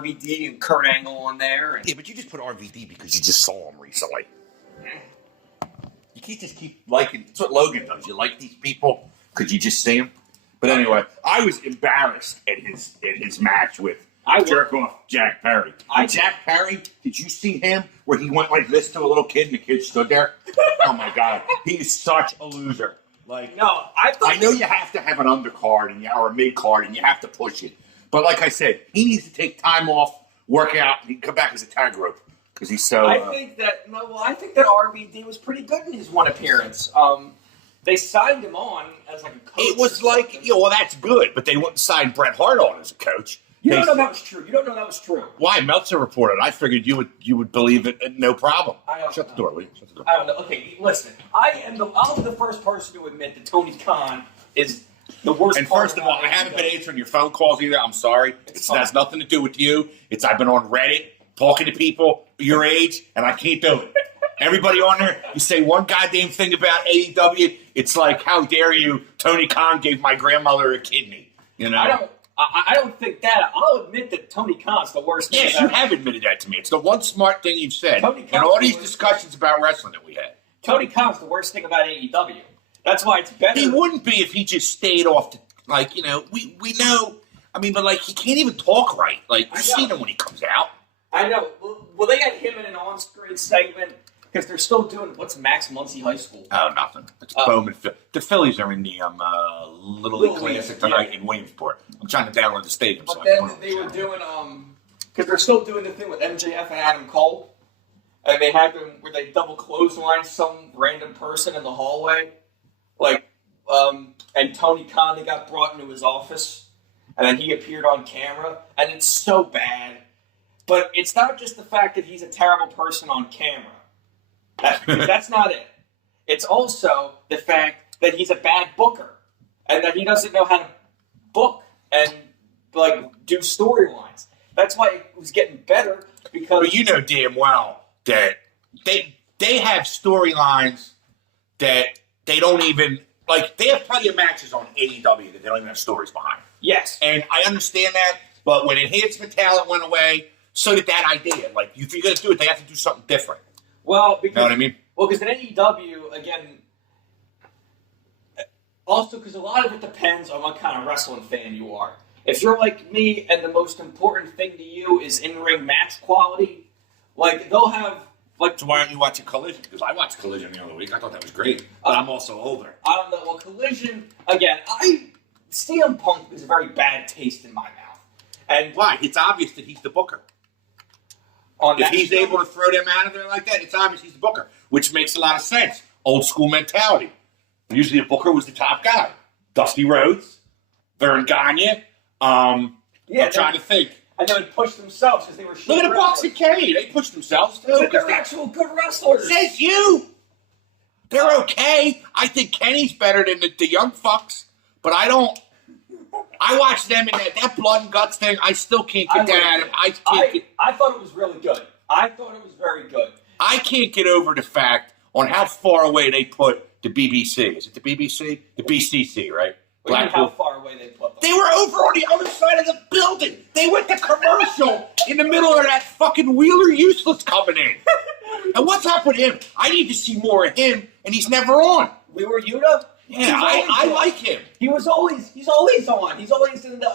RVD and Kurt Angle on there. And... Yeah, but you just put RVD because you just saw him recently. You can't just keep liking. That's what Logan does. You like these people because you just see them. But anyway, I was embarrassed at his match with jerk off Jack Perry. Jack Perry, did you see him where he went like this to a little kid and the kid stood there? Oh my God, he is such a loser. Like, no, I know you have to have an undercard or a mid card, and you have to push it. But like I said, he needs to take time off, work out, and he can come back as a tag rope because he's so. I think that RVD was pretty good in his one appearance. They signed him on as like a coach. It was like, well, that's good, but they wouldn't sign Bret Hart on as a coach. You don't know that was true. You don't know that was true. Why? Meltzer reported. I figured you would believe it, no problem. Shut the door, will you? Shut the door. I don't know. Okay, listen. I'll be the first person to admit that Tony Khan is the worst. And first of all, I haven't been answering your phone calls either. I'm sorry. It has nothing to do with you. I've been on Reddit talking to people your age, and I can't do it. Everybody on there, you say one goddamn thing about AEW, it's like, how dare you? Tony Khan gave my grandmother a kidney. You know. I don't think that. I'll admit that Tony Khan's the worst thing. Yes, you have admitted that to me. It's the one smart thing you've said in all these discussions about wrestling that we had. Tony Khan's the worst thing about AEW. That's why it's better. He wouldn't be if he just stayed off. We know. I mean, but he can't even talk right. Like, you've seen him when he comes out. I know. Well, they had him in an on-screen segment because they're still doing what's Max Muncy High School. Oh, nothing. It's Bowman. The Phillies are in the Little League Classic tonight in Williamsport. I'm trying to download the stadium. But then they were doing because they're still doing the thing with MJF and Adam Cole, and they had them where they double clothesline some random person in the hallway, and Tony Khan, they got brought into his office, and then he appeared on camera, and it's so bad. But it's not just the fact that he's a terrible person on camera. That's not it. It's also the fact that he's a bad booker and that he doesn't know how to book and do storylines. That's why it was getting better because. But you know damn well that they have storylines that they don't even They have plenty of matches on AEW that they don't even have stories behind. Yes, and I understand that. But when enhancement talent went away, so did that idea. If you're going to do it, they have to do something different. Well, you know what I mean? Well, because in AEW, again, also because a lot of it depends on what kind of wrestling fan you are. If you're like me and the most important thing to you is in-ring match quality, they'll have... So why aren't you watching Collision? Because I watched Collision the other week. I thought that was great. But I'm also older. I don't know. Well, Collision, again, CM Punk is a very bad taste in my mouth. And why? It's obvious that he's the booker. If he's able to throw them out of there like that, it's obvious he's the booker, which makes a lot of sense. Old school mentality. Usually the booker was the top guy. Dusty Rhodes, Vern Gagne. I'm trying to think. And they would push themselves because they were shit. Look at the Bucks and Kenny. They pushed themselves too. But they're actual good wrestlers. Says you. They're okay. I think Kenny's better than the young fucks, but I don't. I watched them in that blood and guts thing. I still can't get that out of it. I thought it was really good. I thought it was very good. I can't get over the fact on how far away they put the BBC. Is it the BBC? The BCC, right? How far away they put them? They were over on the other side of the building. They went to commercial in the middle of that fucking Wheeler Useless coming in. And what's up with him? I need to see more of him, and he's never on. Wheeler Yuta? Yeah, I like him. He's always on. He's always in the.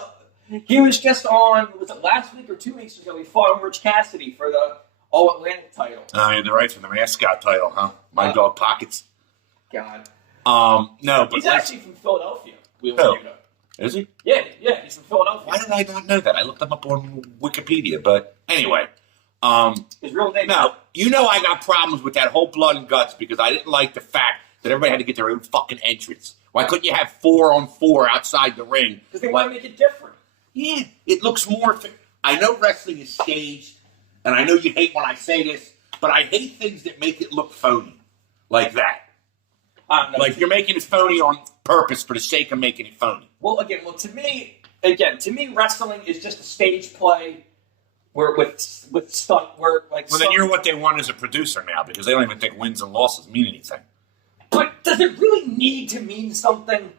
He was just on. Was it last week or 2 weeks ago? He fought Rich Cassidy for the All Atlantic title. Oh, yeah, right, for the mascot title, huh? My dog pockets. God. No, but he's actually from Philadelphia. Wheeler Yuta. Is he? Yeah, he's from Philadelphia. Why did I not know that? I looked him up on Wikipedia, but anyway. His real name. Now, I got problems with that whole blood and guts because I didn't like the fact that everybody had to get their own fucking entrance. Why couldn't you have 4-on-4 outside the ring? Because they want to make it different. Yeah, it looks more... I know wrestling is staged, and I know you hate when I say this, but I hate things that make it look phony. Like that. You're making it phony on purpose for the sake of making it phony. To me, wrestling is just a stage play with stuff where then you're what they want as a producer now because they don't even think wins and losses mean anything. But does it really need to mean something?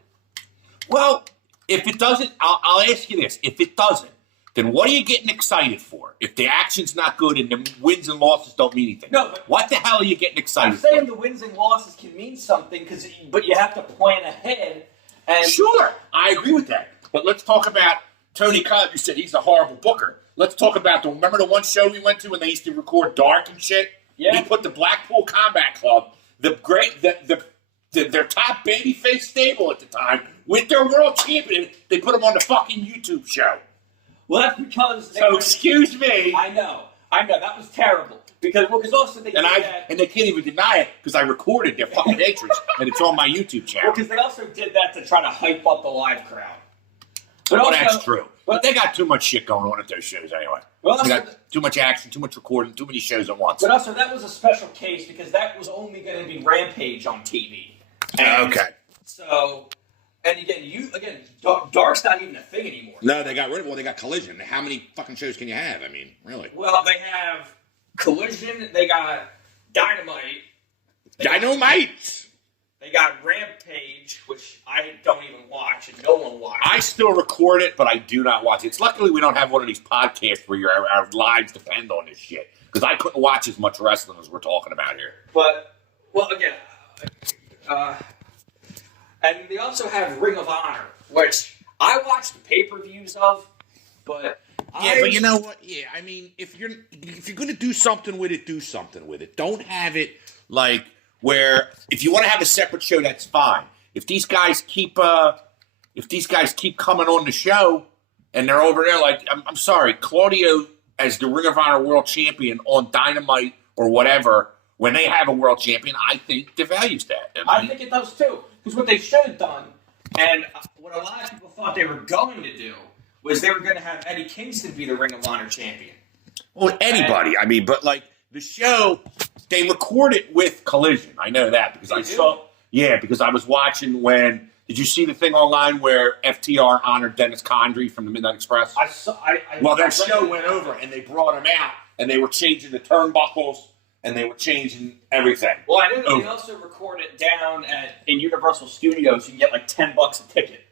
Well, if it doesn't, I'll ask you this: if it doesn't, then what are you getting excited for? If the action's not good and the wins and losses don't mean anything. No, but what the hell are you getting excited I'm saying for? the wins and losses can mean something, but you have to plan ahead. And Sure, I agree with that. But let's talk about Tony Khan. You said he's a horrible booker. Let's talk about remember the one show we went to when they used to record dark and shit? Yeah. He put the Blackpool Combat Club, their top babyface stable at the time, with their world champion. They put him on the fucking YouTube show. Well, that's because... excuse me. I know. That was terrible. Because also they did that... And they can't even deny it because I recorded their fucking entrance and it's on my YouTube channel. Well, because they also did that to try to hype up the live crowd. But well, that's true. But they got too much shit going on at those shows anyway. Well, they got too much action, too much recording, too many shows at once. But also, that was a special case because that was only going to be Rampage on TV. And okay. So, and again, Dark's not even a thing anymore. No, they got rid of it. Well, they got Collision. How many fucking shows can you have? I mean, really? Well, they have Collision. They got Dynamite. They got Rampage, which I don't even watch, and no one watches. I still record it, but I do not watch it. It's luckily we don't have one of these podcasts where our lives depend on this shit. Because I couldn't watch as much wrestling as we're talking about here. But, well, again, and they also have Ring of Honor, which I watch the pay-per-views of, but... But you know what? Yeah, I mean, if you're going to do something with it, do something with it. Don't have it like... where if you want to have a separate show, that's fine. If these guys keep coming on the show and they're over there, like I'm sorry, Claudio as the Ring of Honor World Champion on Dynamite or whatever, when they have a World Champion, I think devalues that. I think it does too, because what they should have done, and what a lot of people thought they were going to do, was they were going to have Eddie Kingston be the Ring of Honor champion. Well, anybody, I mean, but like the show. They record it with Collision. I know that because I saw. Yeah, because I was watching when. Did you see the thing online where FTR honored Dennis Condrey from the Midnight Express? I saw. Well, that show went over and they brought him out and they were changing the turnbuckles and they were changing everything. Well, I know that they also record it down in Universal Studios. You can get like $10 a ticket.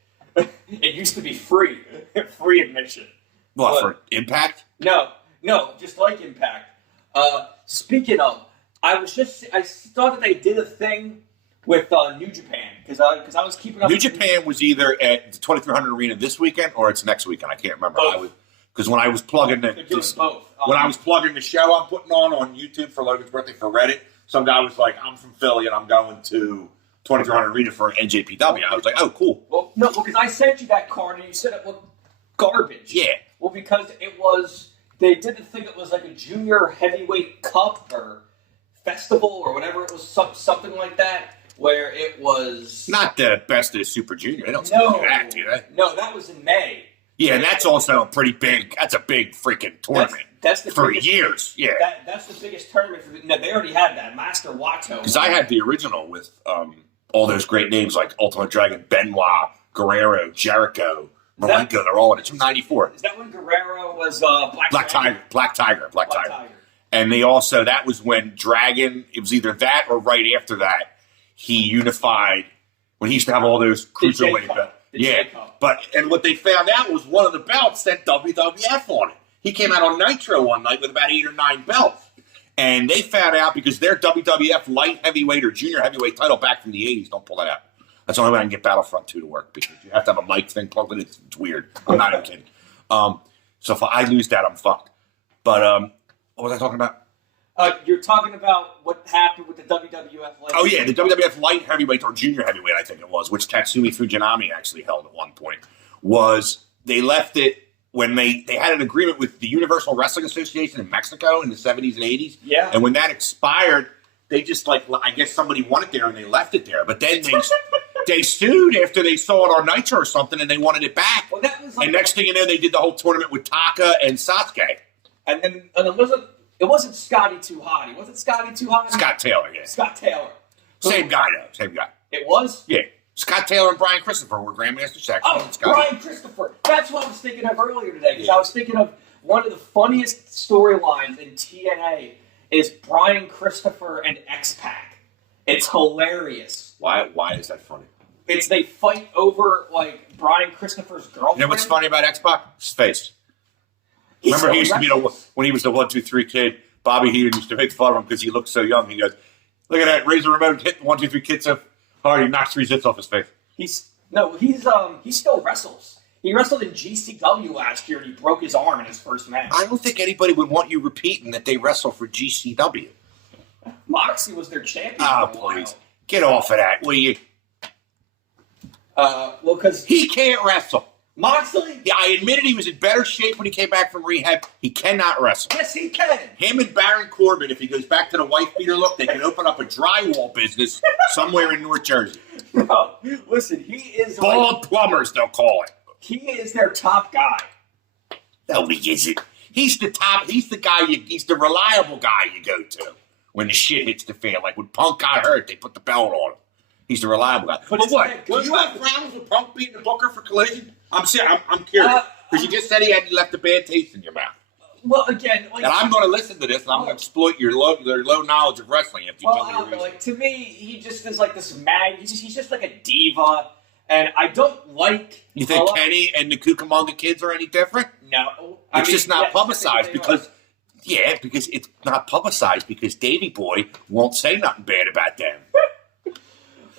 It used to be free admission. What, for Impact? No, just like Impact. Speaking of. I thought that they did a thing with New Japan because I was keeping up. New Japan was either at the 2300 Arena this weekend or it's next weekend. I can't remember. Because when I was plugging both. When I was plugging the show I'm putting on YouTube for Logan's birthday for Reddit, some guy was like, "I'm from Philly and I'm going to 2300 Arena for NJPW." I was like, "Oh, cool." Well, no, because I sent you that card and you said it looked garbage. Yeah. Well, because they did the thing that was like a junior heavyweight cup or festival or whatever it was, something like that, where it was not the best of the Super Junior. They don't do that, do they? No, that was in May. Yeah, and that's also a pretty big. That's a big freaking tournament. That's the for biggest, years. Yeah, that's the biggest tournament. No, they already had that Master Watto. Because I had the original with all those great names like Ultimate Dragon, Benoit, Guerrero, Jericho, Malenko. They're all in it. It's from '94. Is that when Guerrero was Black Tiger. And they also, that was when Dragon, it was either that or right after that, he unified, when he used to have all those cruiserweight belts. Yeah, and what they found out was one of the belts said WWF on it. He came out on Nitro one night with about 8 or 9 belts. And they found out because their WWF light heavyweight or junior heavyweight title back from the 80s, don't pull that out. That's the only way I can get Battlefront 2 to work because you have to have a mic thing plugged in. It's weird. I'm not even kidding. So if I lose that, I'm fucked. But, what was I talking about? You're talking about what happened with the WWF light. Oh, yeah, the WWF light heavyweight or junior heavyweight, I think it was, which Tatsumi Fujinami actually held at one point, was they left it when they had an agreement with the Universal Wrestling Association in Mexico in the 70s and 80s. Yeah. And when that expired, they just, I guess somebody wanted it there and they left it there. But then they sued after they saw it on Nitro or something and they wanted it back. Well, that was and next thing you know, they did the whole tournament with Taka and Sasuke. And then it wasn't Scotty Too Hotty. Was it Scotty Too Hotty? Scott Taylor, yeah. Scott Taylor. Same guy, though. Same guy. It was? Yeah. Scott Taylor and Brian Christopher were Grandmaster Saxon. Oh, Brian Christopher. That's what I was thinking of earlier today. Because I was thinking of one of the funniest storylines in TNA is Brian Christopher and X-Pac. It's hilarious. Why is that funny? It's they fight over, Brian Christopher's girlfriend. You know what's funny about X-Pac? His face. Remember, he used to be when he was the 1-2-3 kid. Bobby Heenan used to make fun of him because he looked so young. He goes, "Look at that, raise the remote, hit the 1-2-3 kid so hard he knocks 3 zits off his face." He still wrestles. He wrestled in GCW last year and he broke his arm in his first match. I don't think anybody would want you repeating that they wrestle for GCW. Moxley was their champion. Oh, please. Get off of that, will you? Well, because he can't wrestle. Moxley? Yeah, I admitted he was in better shape when he came back from rehab. He cannot wrestle. Yes, he can. Him and Baron Corbin, if he goes back to the wife beater look, they can open up a drywall business somewhere in North Jersey. No, listen, he is bald plumbers, they'll call it. He is their top guy. No, he isn't. He's the top. He's the guy. He's the reliable guy you go to when the shit hits the fan. Like when Punk got hurt, they put the belt on him. He's the reliable guy. But what? Do you have problems with Punk being the booker for Collision? I'm curious because you just said he left a bad taste in your mouth. Well, again, and I'm going to listen to this, and I'm going to exploit your low knowledge of wrestling. If you tell me to me, he just is like this mad. He's just like a diva, and I don't like. You think Kenny and the Cucamonga kids are any different? No, it's just not publicized because. Yeah, because it's not publicized because Davey Boy won't say nothing bad about them.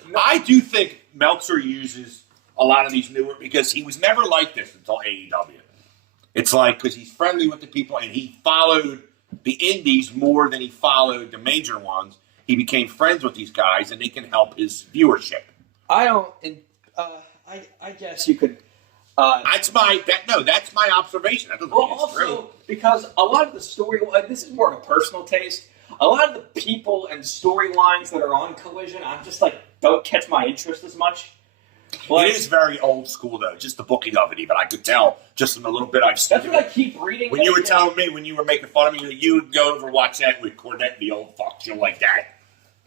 No. I do think Meltzer uses a lot of these newer because he was never like this until AEW. It's like because he's friendly with the people and he followed the indies more than he followed the major ones. He became friends with these guys and they can help his viewership. I guess you could. That's my observation. That doesn't mean it's true. Because a lot of the story, this is more of a personal taste. A lot of the people and storylines that are on Collision, I'm just like don't catch my interest as much. It is very old school though, just the booking of it. Even I could tell just in a little bit I've seen. That's what I keep reading. When you were telling me, when you were making fun of me, you would go over and watch that with Cornette and the old fuck show like that.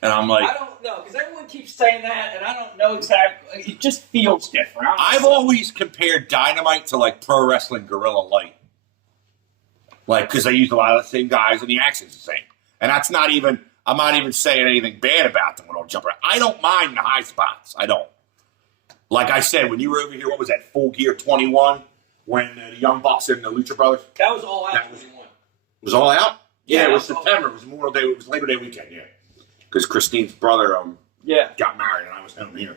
And I'm like, I don't know, because everyone keeps saying that, and I don't know exactly. It just feels different. I've always compared Dynamite to like Pro Wrestling Guerrilla Light. Like, because they use a lot of the same guys and the action's the same. And that's not even, I'm not even saying anything bad about them when I'm jumping around. I don't mind the high spots. I don't. Like I said, when you were over here, what was that, Full Gear 21? When the Young Bucks and the Lucha Brothers? That was all out. It was all out? Yeah, it was September. It was Memorial Day. It was Labor Day weekend, yeah. Because Christine's brother got married and I was home here.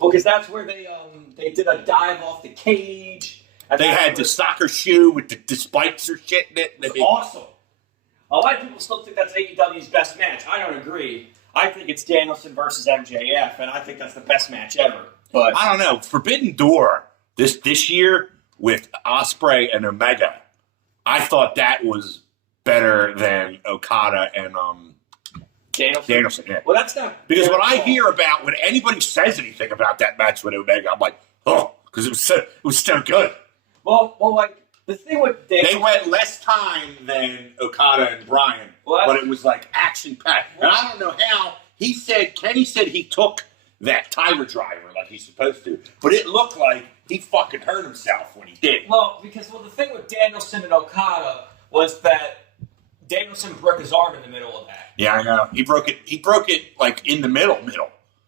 Well, because that's where they did a dive off the cage. They had the soccer shoe with the spikes or shit in it. It was awesome. A lot of people still think that's AEW's best match. I don't agree. I think it's Danielson versus MJF, and I think that's the best match ever. But I don't know. Forbidden Door this year with Ospreay and Omega, I thought that was better than Okada and Danielson, yeah. Well, that's not because when I hear about when anybody says anything about that match with Omega, I'm like, oh, because it was so good. Well, like the thing with Danielson, they went less time than Okada and Bryan, but it was like action packed. And I don't know how Kenny said he took that Tiger Driver like he's supposed to, but it looked like he fucking hurt himself when he did. Well, because the thing with Danielson and Okada was that Danielson broke his arm in the middle of that. Yeah, I know. He broke it like in the middle.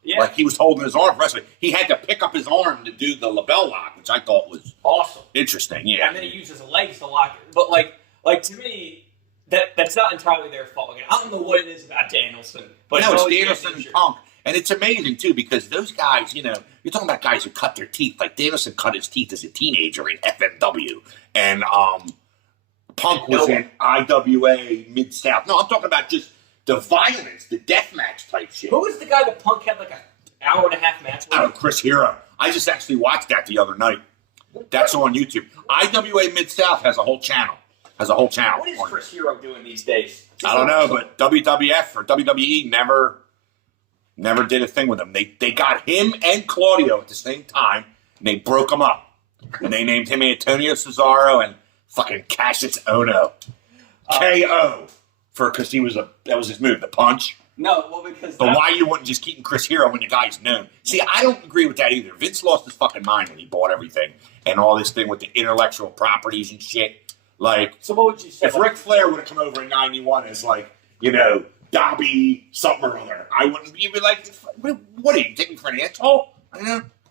Yeah. Like he was holding his arm for wrestling. He had to pick up his arm to do the label lock, which I thought was awesome. Interesting, yeah. And then he used his legs to lock it. But like to me, that's not entirely their fault. Again, I don't know what it is about Danielson. But no, it's Danielson and Punk. And it's amazing, too, because those guys, you're talking about guys who cut their teeth. Like, Danielson cut his teeth as a teenager in FMW. And Punk was in IWA Mid-South. No, I'm talking about just the violence, the deathmatch type shit. Who was the guy that Punk had like an hour-and-a-half match with? I don't know, Chris Hero. I just actually watched that the other night. That's on YouTube. IWA Mid-South has a whole channel. What is Chris Hero doing these days? I don't know, but WWF or WWE never did a thing with him. They got him and Claudio at the same time, and they broke them up. And they named him Antonio Cesaro and fucking Cassius Ohno. KO. Because that was his move, the punch. No, well, because... But why you wouldn't just keep Chris Hero when the guy's known? See, I don't agree with that either. Vince lost his fucking mind when he bought everything and all this thing with the intellectual properties and shit. Like, so what would you say? If Ric Flair would have come over in 91 as like, Dobby something or other, I wouldn't be like, what are you, taking for an asshole?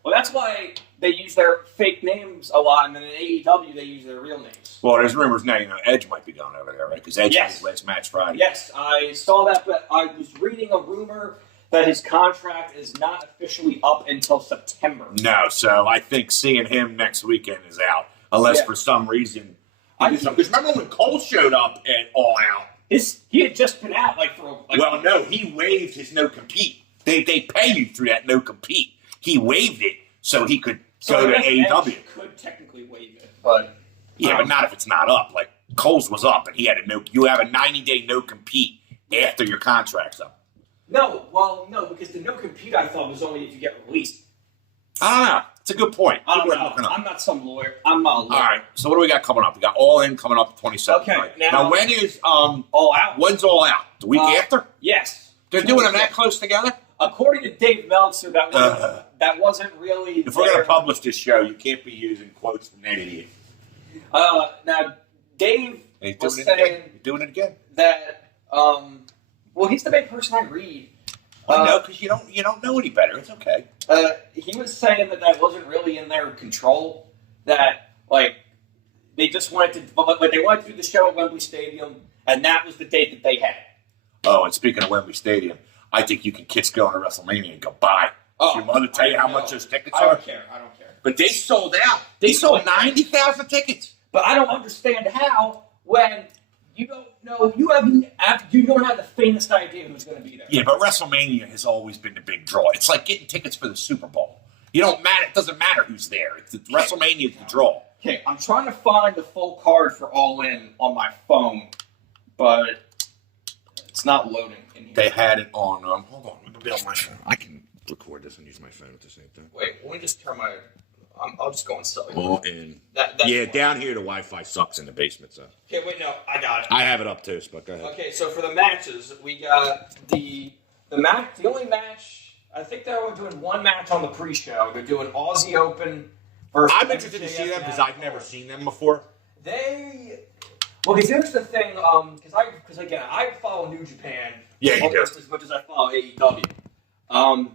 Well, that's why they use their fake names a lot, and then in AEW they use their real names. Well, there's rumors now, Edge might be going over there, right? Because Edge had his last match Friday. Yes, I saw that, but I was reading a rumor that his contract is not officially up until September. No, so I think seeing him next weekend is out, unless for some reason. Because remember when Cole showed up at All Out? He had just been out well, no, he waived his no compete. They pay you through that no compete. He waived it so he could go to AEW. Edge could technically waive it, but but not if it's not up. Like Cole's was up, and he had you have a 90-day no compete after your contract's up. No, because the no compete I thought was only if you get released. Ah, it's a good point. I'm not some lawyer. I'm not a lawyer. All right, so what do we got coming up? We got All In coming up 27th. Okay, right? now when is All Out? When's All Out? The week after? Yes. They're doing them that close together? According to Dave Meltzer, that wasn't really. If we're going to publish this show, you can't be using quotes from that idiot. Now, Dave was saying doing it again. That well, he's the main person I read. No, because you don't know any better. It's okay. He was saying that wasn't really in their control. That they just wanted to, they wanted to do the show at Wembley Stadium, and that was the date that they had. Oh, and speaking of Wembley Stadium, I think you can kiss going to WrestleMania and go buy. Oh, your mother tell you how much those tickets are? I don't care. But they sold out. They sold 90,000 tickets. But I don't understand how when you don't know you don't have the faintest idea who's going to be there. Yeah, but WrestleMania has always been the big draw. It's like getting tickets for the Super Bowl. You don't matter. It doesn't matter who's there. WrestleMania is the draw. Okay, I'm trying to find the full card for All In on my phone, but it's not loading in here. They had it on. Hold on, let me be on my phone. I can record this and use my phone at the same time. Wait, let me just turn my. I'll just go and sell it. All In. Down here the Wi-Fi sucks in the basement. So. Okay, wait, no, I got it. I have it up too, but go ahead. Okay, so for the matches, we got the match. The only match, I think they're only doing one match on the pre-show. They're doing Aussie Open versus. I'm interested to see them because I've never seen them before. Because here's the thing, because again, I follow New Japan almost as much as I follow AEW.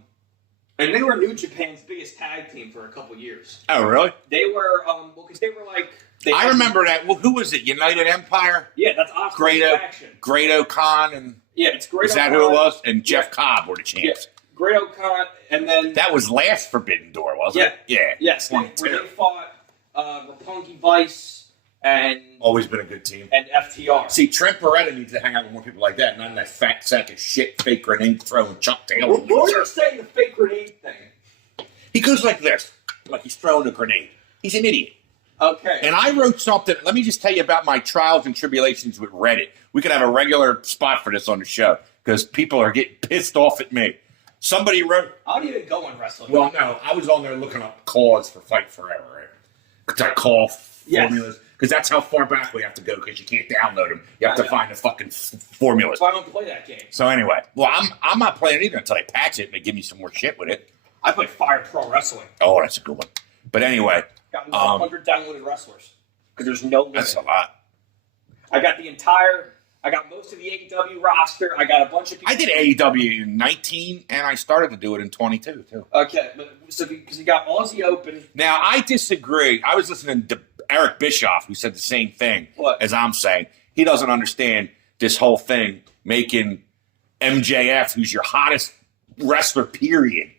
And they were New Japan's biggest tag team for a couple years. Oh, really? They were, because they were like... I remember that. Well, who was it? United Empire? Yeah, that's Osprey's faction. Great-O-Khan and... Yeah, it's Great-O-Khan. Is that who it was? And Jeff Cobb were the champs. Yeah, Great-O-Khan, and then... That was last Forbidden Door, wasn't it? Yeah. Yes, where they fought Roppongi Vice and... Always been a good team. And FTR. See, Trent Beretta needs to hang out with more people like that, not that fat sack of shit, fake grenade throwing Chuck Taylor. What were you saying the fake grenade thing? He goes like this, like he's throwing a grenade. He's an idiot. Okay. And I wrote something. Let me just tell you about my trials and tribulations with Reddit. We could have a regular spot for this on the show because people are getting pissed off at me. Somebody wrote... I don't even go on wrestling. Well, no, I was on there looking up cause for Fight Forever, right? To call formulas. Because that's how far back we have to go because you can't download them. You have to find the fucking formulas. So I don't play that game. So anyway, well, I'm not playing it either until I patch it and they give me some more shit with it. I play Fire Pro Wrestling. Oh, that's a good one. But anyway. Got 100 downloaded wrestlers. Because there's no limit. That's a lot. I got most of the AEW roster. I got a bunch of people. I did AEW in 19, and I started to do it in 22, too. Okay, so because you got Aussie Open. Now, I disagree. I was listening to Eric Bischoff, who said the same thing as I'm saying. He doesn't understand this whole thing, making MJF, who's your hottest wrestler, period,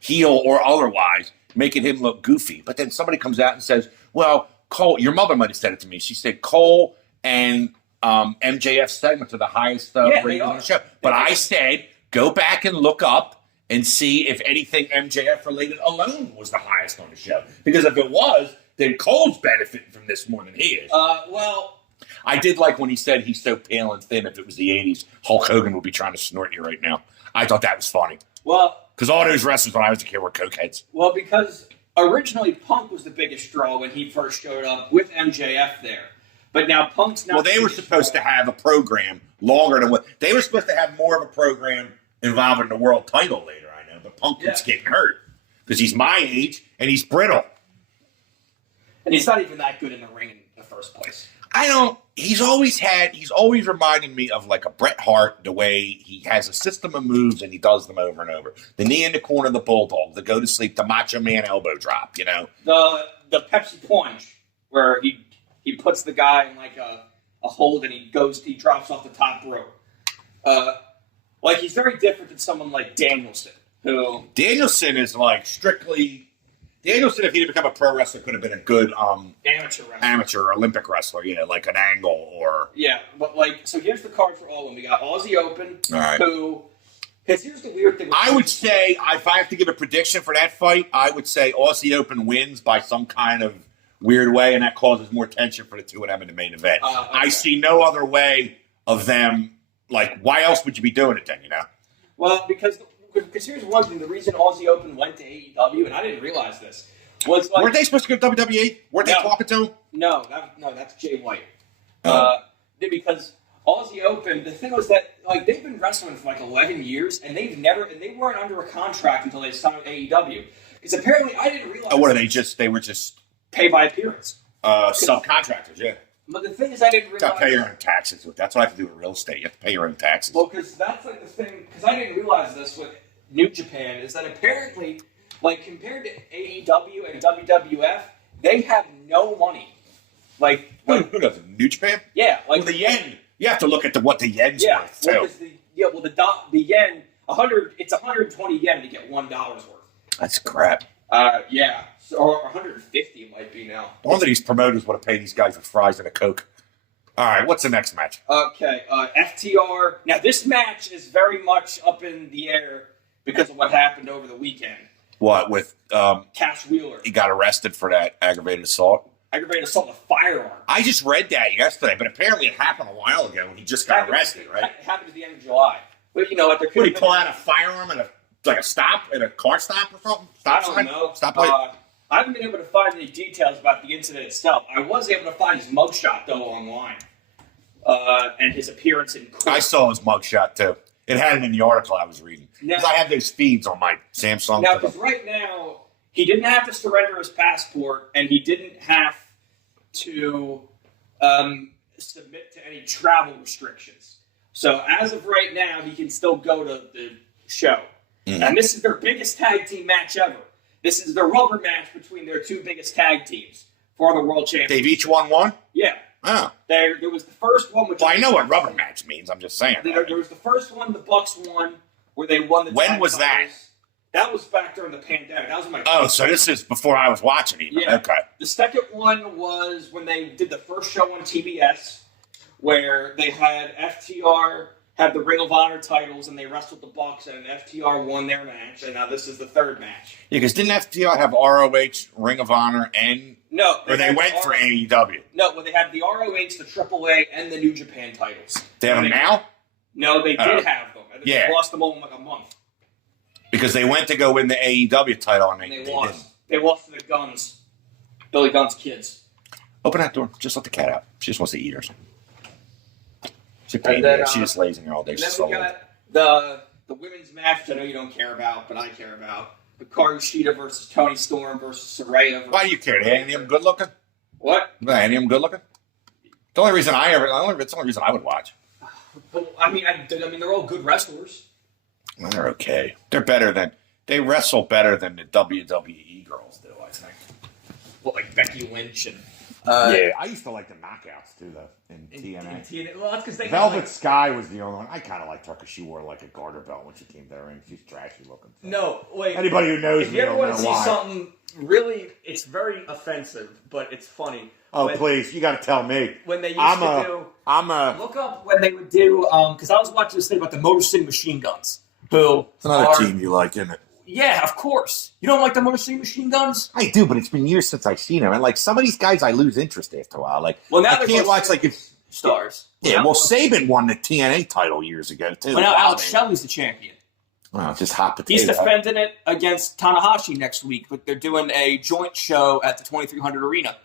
heel or otherwise, making him look goofy. But then somebody comes out and says, well, Cole, your mother might have said it to me. She said Cole and MJF segments are the highest rated on the show. But I said, go back and look up and see if anything MJF related alone was the highest on the show. Because if it was, then Cole's benefiting from this more than he is. I did like when he said he's so pale and thin. If it was the 80s, Hulk Hogan would be trying to snort you right now. I thought that was funny. Well, because all those wrestlers when I was a kid were cokeheads. Well, because originally Punk was the biggest draw when he first showed up with MJF there. But now Punk's not. Well, they were supposed to have a program longer than what they were supposed to have more of a program involving the world title later. I know, but Punk keeps getting hurt because he's my age and he's brittle. And he's not even that good in the ring in the first place. he's always reminded me of like a Bret Hart, the way he has a system of moves and he does them over and over. The knee in the corner of the bulldog, the go to sleep, the Macho Man elbow drop, you know. The Pepsi plunge, where he puts the guy in like a hold and he drops off the top rope. Like he's very different than someone like Danielson, who Danielson is like strictly. Danielson, if he didn't become a pro wrestler, could have been a good amateur or Olympic wrestler, like an Angle or... Yeah, but so here's the card for all of them. We got Aussie Open, all right. who... Because here's the weird thing. I would say, if I have to give a prediction for that fight, I would say Aussie Open wins by some kind of weird way, and that causes more tension for the two of them in the main event. Okay. I see no other way of them... why else would you be doing it then, Well, because here's one thing, the reason Aussie Open went to AEW, and I didn't realize this, was weren't they supposed to go to WWE? Weren't they talking to him? No, that's Jay White. Because Aussie Open, the thing was that they've been wrestling for 11 years, and they weren't under a contract until they signed with AEW. Because apparently I didn't realize. Oh, what are they just? They were just pay by appearance. Subcontractors, yeah. But the thing is, I didn't realize. You got to pay your own taxes. That's what I have to do with real estate. You have to pay your own taxes. Well, because that's the thing. Because I didn't realize this with New Japan is that apparently, compared to AEW and WWF, they have no money. Who doesn't? New Japan? Yeah, the yen. You have to look at what the yen's worth too. The yen, 100. It's 120 yen to get $1 worth. That's crap. Yeah. Or 150 it might be now. One of these promoters would have paid these guys with fries and a Coke. All right, what's the next match? Okay, FTR. Now, this match is very much up in the air because of what happened over the weekend. What, with... Cash Wheeler. He got arrested for that aggravated assault? Aggravated assault with a firearm. I just read that yesterday, but apparently it happened a while ago when he just got arrested, right? It happened at the end of July. But, Would he pull out a firearm and a stop, at a car stop or something? I don't know. Stop light? I haven't been able to find any details about the incident itself. I was able to find his mugshot, though, online. And his appearance in court. I saw his mugshot, too. It had it in the article I was reading. Because I have those feeds on my Samsung. Now, because right now, he didn't have to surrender his passport, and he didn't have to submit to any travel restrictions. So, as of right now, he can still go to the show. Mm-hmm. And this is their biggest tag team match ever. This is the rubber match between their two biggest tag teams for the World Championship. They've each won one? Yeah. Oh. There was the first one. I know what rubber match means. I'm just saying. There was the first one the Bucks won, where they won the When was that? That was back during the pandemic. That was my. Oh, so this is before I was watching even. Yeah. Okay. The second one was when they did the first show on TBS, where they had FTR had the Ring of Honor titles, and they wrestled the Bucks, and FTR won their match, and now this is the third match. Yeah, because didn't FTR have ROH, Ring of Honor, and... No. They went for AEW? No, well, they had the ROH, the AAA, and the New Japan titles. They have them now? No, they did have them. And they lost them all in a month. Because they went to go win the AEW title, and they lost. Didn't. They lost to the Guns. Billy Gunn's kids. Open that door. Just let the cat out. She just wants to eat or something. She just lays in here all day. And then we got the women's match, which I know you don't care about, but I care about. Hikaru Shida versus Toni Storm versus Saraya. Why do you care? Any of them good looking? What? Any of them good looking? It's the only reason I would watch. But, I mean, they're all good wrestlers. Well, they're okay. They wrestle better than the WWE girls do, I think. Well, like Becky Lynch and... yeah, I used to like the knockouts too, though, in TNA. Well, that's because they Velvet Sky was the only one. I kind of liked her because she wore like a garter belt when she came to the ring. She's trashy looking. No, wait. Anybody who knows if me you ever don't want know to see why. something really, it's very offensive, but it's funny. Oh, please, you got to tell me. When they used to look up when they would do, because I was watching this thing about the Motor City Machine Guns, who it's not a team you like, isn't it? Yeah, of course. You don't like the Motor City Machine Guns? I do, but it's been years since I've seen them. And, some of these guys, I lose interest after a while. Well, now I can't watch, if... Stars. Yeah, Saban won the TNA title years ago, too. Well, now Alex Shelley's the champion. Well, just hot potato. He's defending it against Tanahashi next week, but they're doing a joint show at the 2300 Arena.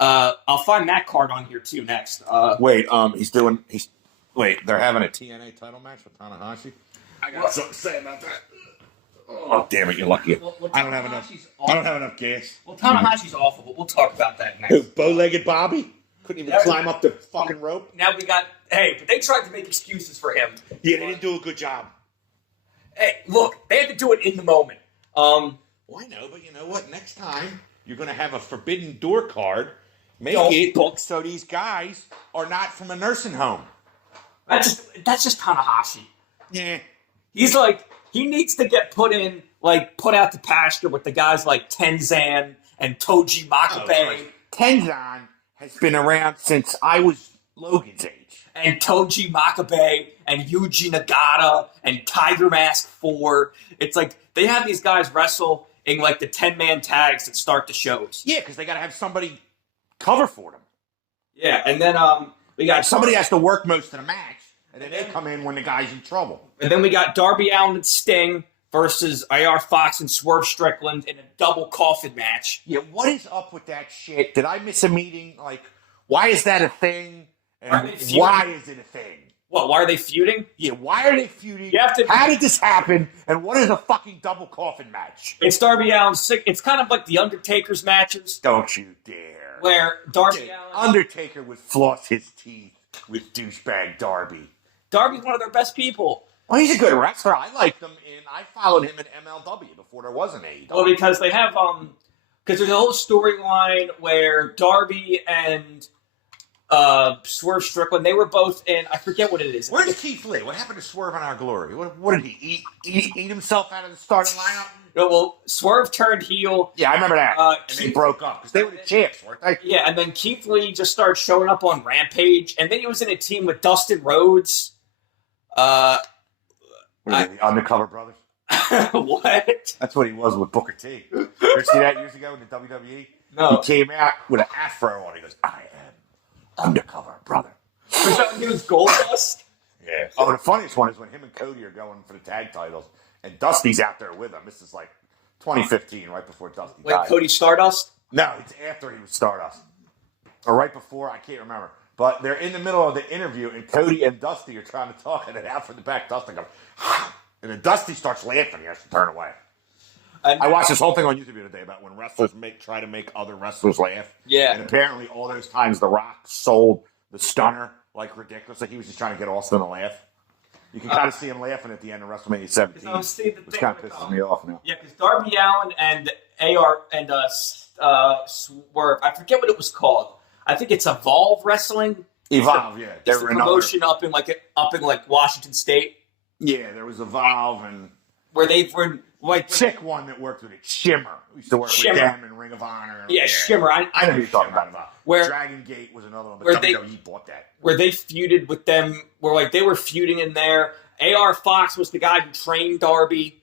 I'll find that card on here, too, next. Wait, they're having a TNA title match with Tanahashi? I got something to say about that. Oh, damn it, you're lucky. Well, I don't have enough gas. Well, Tanahashi's awful, but we'll talk about that next. Who, bow-legged Bobby? Couldn't even climb up the fucking rope. Now we got, but they tried to make excuses for him. Yeah, they didn't do a good job. Hey, look, they had to do it in the moment. Well, I know, but you know what? Next time, you're going to have a forbidden door card. Make it so these guys are not from a nursing home. That's just Tanahashi. Yeah. He's like, he needs to get put out to pasture with the guys like Tenzan and Toji Makabe. Tenzan has been around since I was Logan's age. And Toji Makabe and Yuji Nagata and Tiger Mask 4. It's like they have these guys wrestle in like the 10-man tags that start the shows. Yeah, because they got to have somebody cover for them. Yeah, and then we got somebody has to work most of the match, and then they come in when the guy's in trouble. And then we got Darby Allin and Sting versus AR Fox and Swerve Strickland in a double coffin match. Yeah, what is up with that shit? Did I miss a meeting? Like, why is that a thing? And why is it a thing? What, why are they feuding? Yeah, why are they feuding? How did this happen? And what is a fucking double coffin match? It's Darby Allin's sick. It's kind of like the Undertaker's matches. Don't you dare. Where Darby Allin... Undertaker would floss his teeth with douchebag Darby. Darby's one of their best people. Well, he's a good wrestler. I liked him, and I followed him in MLW before there was an AEW. Well, because they have, because there's a whole storyline where Darby and Swerve Strickland, they were both in, I forget what it is. Where's Keith Lee? What happened to Swerve in Our Glory? What did he eat himself out of the starting lineup? No, well, Swerve turned heel. Yeah, I remember that. And they broke up because they were the champs, weren't they? Yeah, and then Keith Lee just started showing up on Rampage, and then he was in a team with Dustin Rhodes. The Undercover Brothers? What? That's what he was with Booker T. You ever see that years ago in the WWE? No. He came out with an afro on. He goes, I am Undercover Brother. Was that when he was Goldust? Yeah. Oh, the funniest one is when him and Cody are going for the tag titles, and Dusty's out there with him. This is like 2015, right before Dusty died. Like Cody Stardust? No, it's after he was Stardust. Or right before, I can't remember. But they're in the middle of the interview, and Cody and Dusty are trying to talk, and then out from the back, Dusty goes, and then Dusty starts laughing. He has to turn away. I watched this whole thing on YouTube the other day about when wrestlers try to make other wrestlers laugh. Yeah. And apparently all those times The Rock sold the stunner like ridiculous. Like he was just trying to get Austin to laugh. You can kind of see him laughing at the end of WrestleMania 17, which kind of pisses me off now. Yeah, because Darby Allin and AR and Swerve, I forget what it was called. I think it's Evolve Wrestling. Evolve, yeah. It's the promotion up in Washington State. Yeah, there was Evolve and where they were like chick one that worked with it, Shimmer. We used to work with them in Ring of Honor. Yeah, Shimmer. I know who you're talking about. Where Dragon Gate was another one, but WWE bought that. Where they feuded with them, where they were feuding in there. AR Fox was the guy who trained Darby,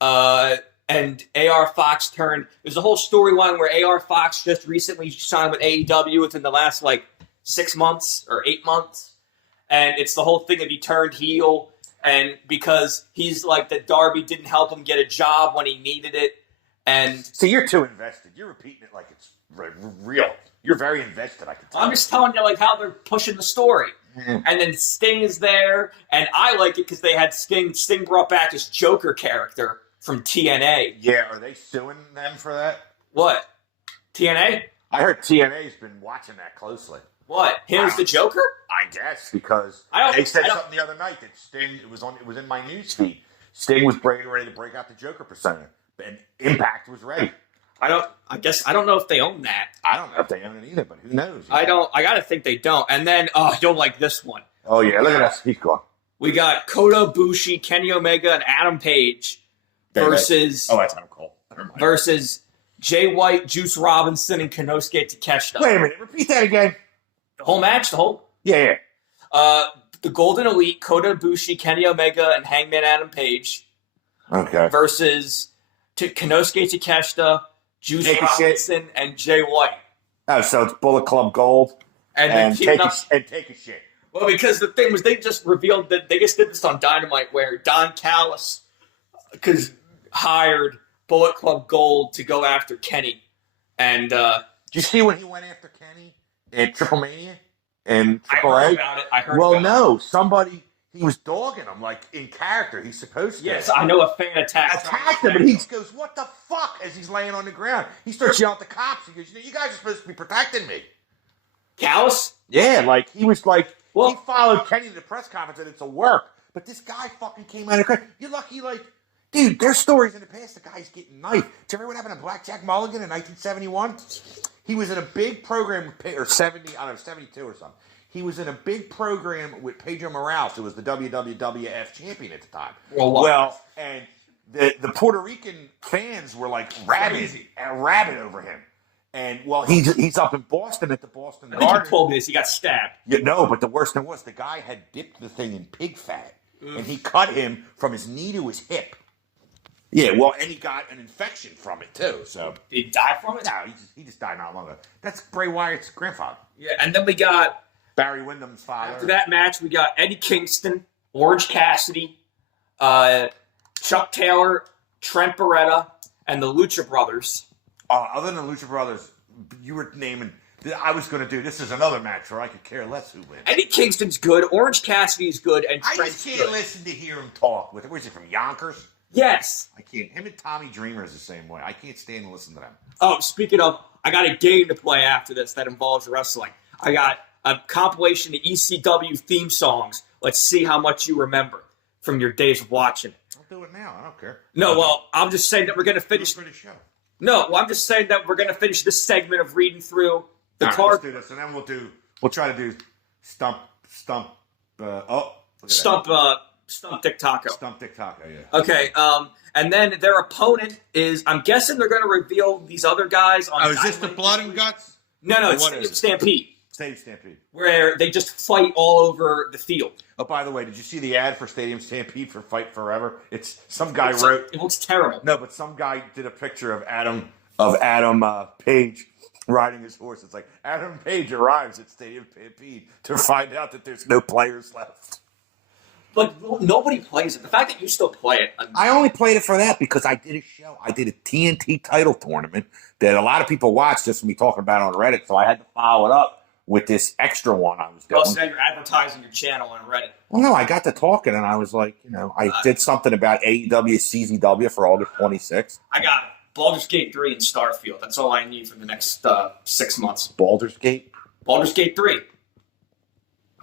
and AR Fox turned. There's a whole storyline where AR Fox just recently signed with AEW within the last 6 months or 8 months, and it's the whole thing that he turned heel. And because he's like that Darby didn't help him get a job when he needed it. And so you're too invested. You're repeating it like it's real. You're very invested, I can tell. I'm just telling you how they're pushing the story. Mm. And then Sting is there. And I like it because they had Sting. Sting brought back his Joker character from TNA. Yeah, are they suing them for that? What? TNA? I heard TNA's been watching that closely. What? Him as the Joker? I guess because they said something the other night that Sting it was in my news feed. Sting was ready to break out the Joker persona, and Impact was ready. I don't know if they own that. I don't know if they own it either, but who knows? I gotta think they don't. And then you'll like this one. Oh yeah, look at that speed car. We got Kota Ibushi, Kenny Omega, and Adam Page versus that's Adam Cole. Versus Jay White, Juice Robinson, and Konosuke Takeshita. Wait a minute, repeat that again. The whole match, Yeah. The Golden Elite, Kota Ibushi, Kenny Omega, and Hangman Adam Page. Okay. Versus Konosuke Takeshita, Juice Robinson, and Jay White. Oh, so it's Bullet Club Gold and take a shit. Well, because the thing was, they just revealed that they just did this on Dynamite, where Don Callis hired Bullet Club Gold to go after Kenny, and did you see when he went after Kenny at Triple Mania and Triple I heard A? about it. I heard. Well, no, he was dogging him in character. He's supposed to. Yes, I know a fan attacked him, and he goes, "What the fuck?" As he's laying on the ground, he starts yelling at the cops. He goes, "You guys are supposed to be protecting me." Callis? Yeah, like he was like Well- he followed Kenny to the press conference and it's a work. But this guy fucking came out of the You're lucky, like, dude, there's stories in the past the guy's getting knifed. Did you remember what happened to Blackjack Mulligan in 1971? He was in a big program or 70, I don't know, 72 or something. He was in a big program with Pedro Morales, who was the WWF champion at the time. Well, and the Puerto Rican fans were like rabid over him. And well, he's up in Boston at the Boston I think Garden. you told me this. He got stabbed. Yeah, no, but the worst thing was the guy had dipped the thing in pig fat, and he cut him from his knee to his hip. Yeah, well, and he got an infection from it too. So Did he die from it? no, he just died not long ago. That's Bray Wyatt's grandfather, Yeah, and then we got, Barry Windham's father. after that match, we got Eddie Kingston, Orange Cassidy, Chuck Taylor, Trent Beretta, and the Lucha Brothers. Other than Lucha Brothers, you were naming. I was going to do this is another match where I could care less who wins. Eddie Kingston's good, Orange Cassidy's good, and I Trent's just can't good. listen to hear him talk. Where's he from? Yonkers? Yes. I can't. Him and Tommy Dreamer is the same way. I can't stand to listen to them. Oh, speaking of, I got a game to play after this that involves wrestling. I got a compilation of ECW theme songs. Let's see how much you remember from your days of watching. I'll do it now. I don't care. No, well, I'm just saying that we're going to finish. For the show. No, well, I'm just saying that we're going to finish this segment of reading through the All right, card. let's do this, and then we'll try to do stump. Stump Dick Taco. Stump Dick Taco. Yeah. Okay, and then their opponent is, I'm guessing they're going to reveal these other guys on. Oh, is this the Dynamite Blood this and week. Guts? No, it's What is it? Stampede, Stadium Stampede. where they just fight all over the field. Oh, by the way, did you see the ad for Stadium Stampede for Fight Forever? It's some guy wrote. It looks terrible. No, but some guy did a picture of Adam Page riding his horse. It's like Adam Page arrives at Stadium Stampede to find out that there's no players left. But nobody plays it. The fact that you still play it. I only played it for that because I did a show. I did a TNT title tournament that a lot of people watched just me talking about on Reddit. So I had to follow it up with this extra one I was doing. Well, so now you're advertising your channel on Reddit. Well, no, I got to talking and I was like, I did something about AEW CZW for August 26th. I got it. Baldur's Gate 3 and Starfield. That's all I need for the next 6 months. Baldur's Gate? Baldur's Gate 3.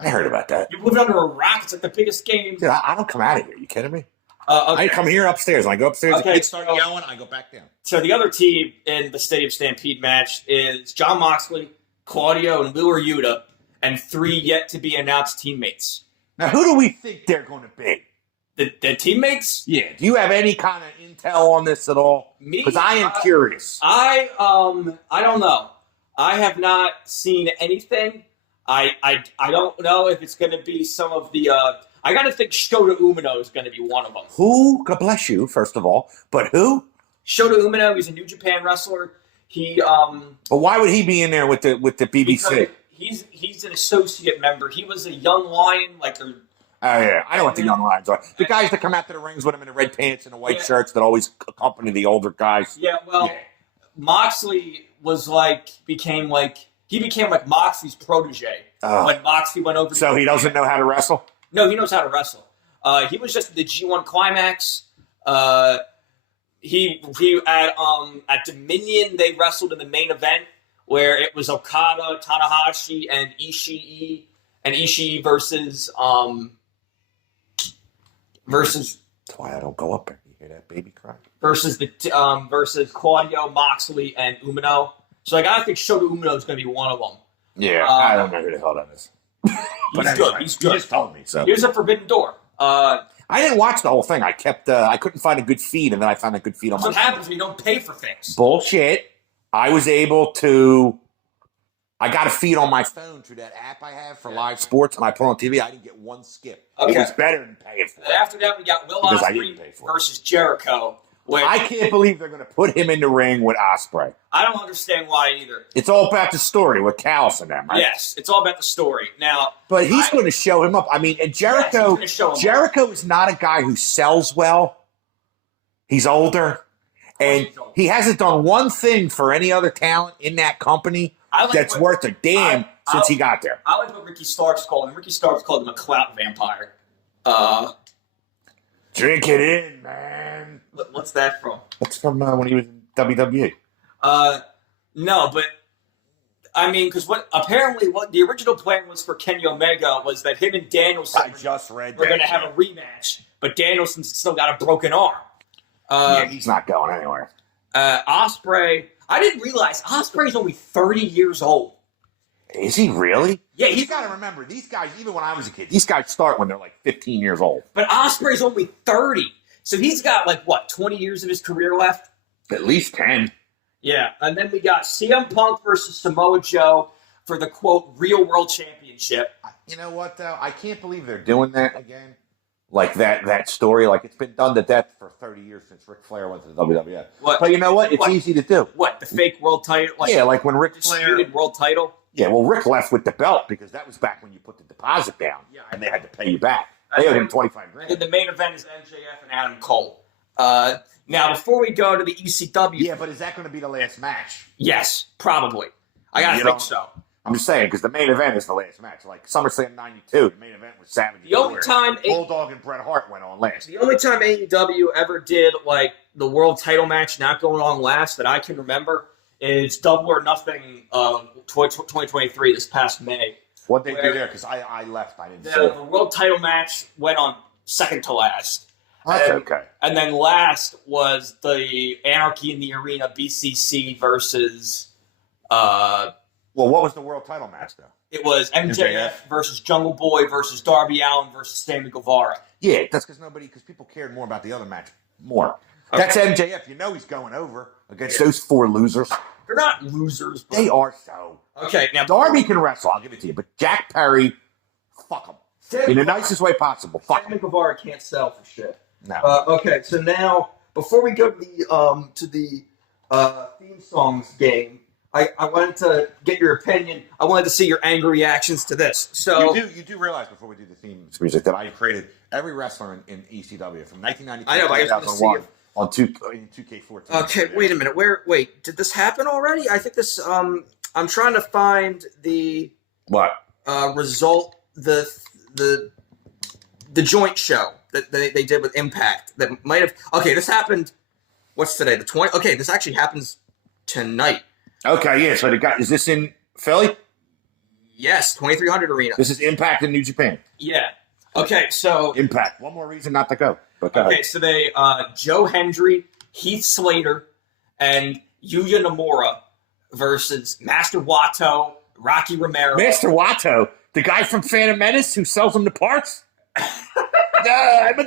I heard about that. You live under a rock. It's like the biggest game. Dude, I don't come out of here. You kidding me? Okay. I come here upstairs. When I go upstairs, Okay, the kids start so- yelling, I go back down. So the other team in the Stadium Stampede match is John Moxley, Claudio, and Lou Yuta, and 3 yet-to-be-announced teammates. Now, who do we think they're going to be? The teammates? Yeah. Do you have any kind of intel on this at all? Me? Because I am curious. I don't know. I have not seen anything. I don't know if it's going to be some of the. I got to think Shota Umino is going to be one of them. Who? God bless you, first of all. But who? Shota Umino, he's a New Japan wrestler. He But why would he be in there with the BBC? because he's an associate member. He was a young lion, like a. Oh, yeah. I know what the young lions are. The guys that come out to the rings with him in the red pants and the white shirts that always accompany the older guys. Yeah, well, Yeah. Moxley became like Moxley's protege when Moxley went over. So to he doesn't know how to wrestle? No, he knows how to wrestle. He was just at the G1 Climax. He at Dominion they wrestled in the main event where it was Okada, Tanahashi, and Ishii versus That's why I don't go up there. You hear that baby cry? versus Claudio, Moxley, and Umino. So like, I think Shota Umino is going to be one of them. Yeah, I don't know who the hell that is. He's good. He's good. You just told me so. Here's a Forbidden Door. I didn't watch the whole thing. I kept. I couldn't find a good feed, and then I found a good feed on That's my what phone. happens when you don't pay for things. Bullshit. I was able to. I got a feed on my phone through that app I have for live sports, and I put on TV. I didn't get one skip. Okay. It was better than paying for And it. after that, we got Will Because I Ospreay didn't pay for it. versus Jericho. Where I can't believe they're going to put him in the ring with Ospreay. I don't understand why either. It's all about the story with Callis and them, right? Yes, it's all about the story. Now, But he's going to show him up. I mean, and Yes, Jericho, he's gonna show him up. Jericho is not a guy who sells well. He's older, and he's older. he hasn't done one thing for any other talent in that company I like that's what- worth a damn since he got there. I like what Ricky Starks called him. Ricky Starks called him a clout vampire. Drink it in, man. What's that from? That's from when he was in WWE. No, but I mean, because what the original plan was for Kenny Omega was that him and Danielson I just read were that. going to have a rematch, but Danielson's still got a broken arm. Yeah, he's not going anywhere. Ospreay, I didn't realize Ospreay's only 30 years old. Is he really? Yeah, you got to remember, these guys, even when I was a kid, these guys start when they're like 15 years old. But Ospreay's only 30. So he's got 20 years of his career left? At least 10. Yeah, and then we got CM Punk versus Samoa Joe for the, quote, real world championship. You know what, though? I can't believe they're doing that again. Like that story. Like, it's been done to death for 30 years since Ric Flair went to the WWF. What? But you know what? It's easy to do. What, the fake world title? Like when Ric Flair... disputed world title? Yeah, well, Rick left with the belt because that was back when you put the deposit down and they had to pay you back. They owed him $25,000. And the main event is MJF and Adam Cole. Now, before we go to the ECW... Yeah, but is that going to be the last match? Yes, probably. I gotta think so. I'm just saying, because the main event is the last match. Like SummerSlam 92, the main event was Savage. The only time... Bulldog and Bret Hart went on last. The only time AEW ever did, the world title match not going on last that I can remember is Double or Nothing 2023, this past May. What'd they do there? Because I left. I didn't see The it. world title match went on second to last. That's okay. And then last was the Anarchy in the Arena BCC versus... Well, what was the world title match, though? It was MJF versus Jungle Boy versus Darby Allin versus Sammy Guevara. Yeah, that's because people cared more about the other match more. Okay. That's MJF. You know he's going over against those four losers. They're not losers. They are so. Okay, now... Darby can wrestle, I'll give it to you. But Jack Perry, fuck him. In the nicest way possible. Fuck Sammy Guevara can't sell for shit. No. Okay, so now, before we go to the theme songs game, I wanted to get your opinion. I wanted to see your angry reactions to this. So you do realize before we do the theme music that I created every wrestler in ECW from 1992 I know, but I to just want to 2001 on 2K14. Okay, wait a minute. Wait, did this happen already? I think this. I'm trying to find the What? Result the joint show that they did with Impact that might have. Okay, this happened. What's today? The 20. Okay, this actually happens tonight. Okay, yeah. So is this in Philly? Yes, 2300 Arena. This is Impact in New Japan. Yeah. Okay, so Impact. One more reason not to go. But go ahead. so they Joe Hendry, Heath Slater, and Yuya Nomura versus Master Wato, Rocky Romero. Master Wato, the guy from Phantom Menace who sells them the parts. I'm a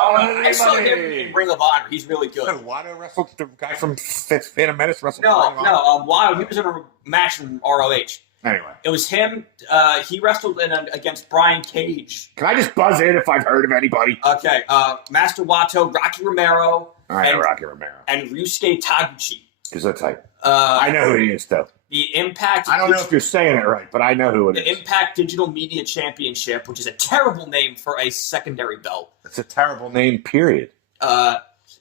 I saw him in Ring of Honor. He's really good. Wato wrestled the guy from Phantom Menace wrestled. Wato. He was in a match in ROH. Anyway, it was him. He wrestled against Brian Cage. Can I just buzz in if I've heard of anybody? Okay. Master Wato, Rocky Romero, Rocky Romero, and Ryusuke Taguchi. Because that's like I know who he is, though. The Impact. I don't know if you're saying it right, but I know who it is. The Impact Digital Media Championship, which is a terrible name for a secondary belt. It's a terrible name, period.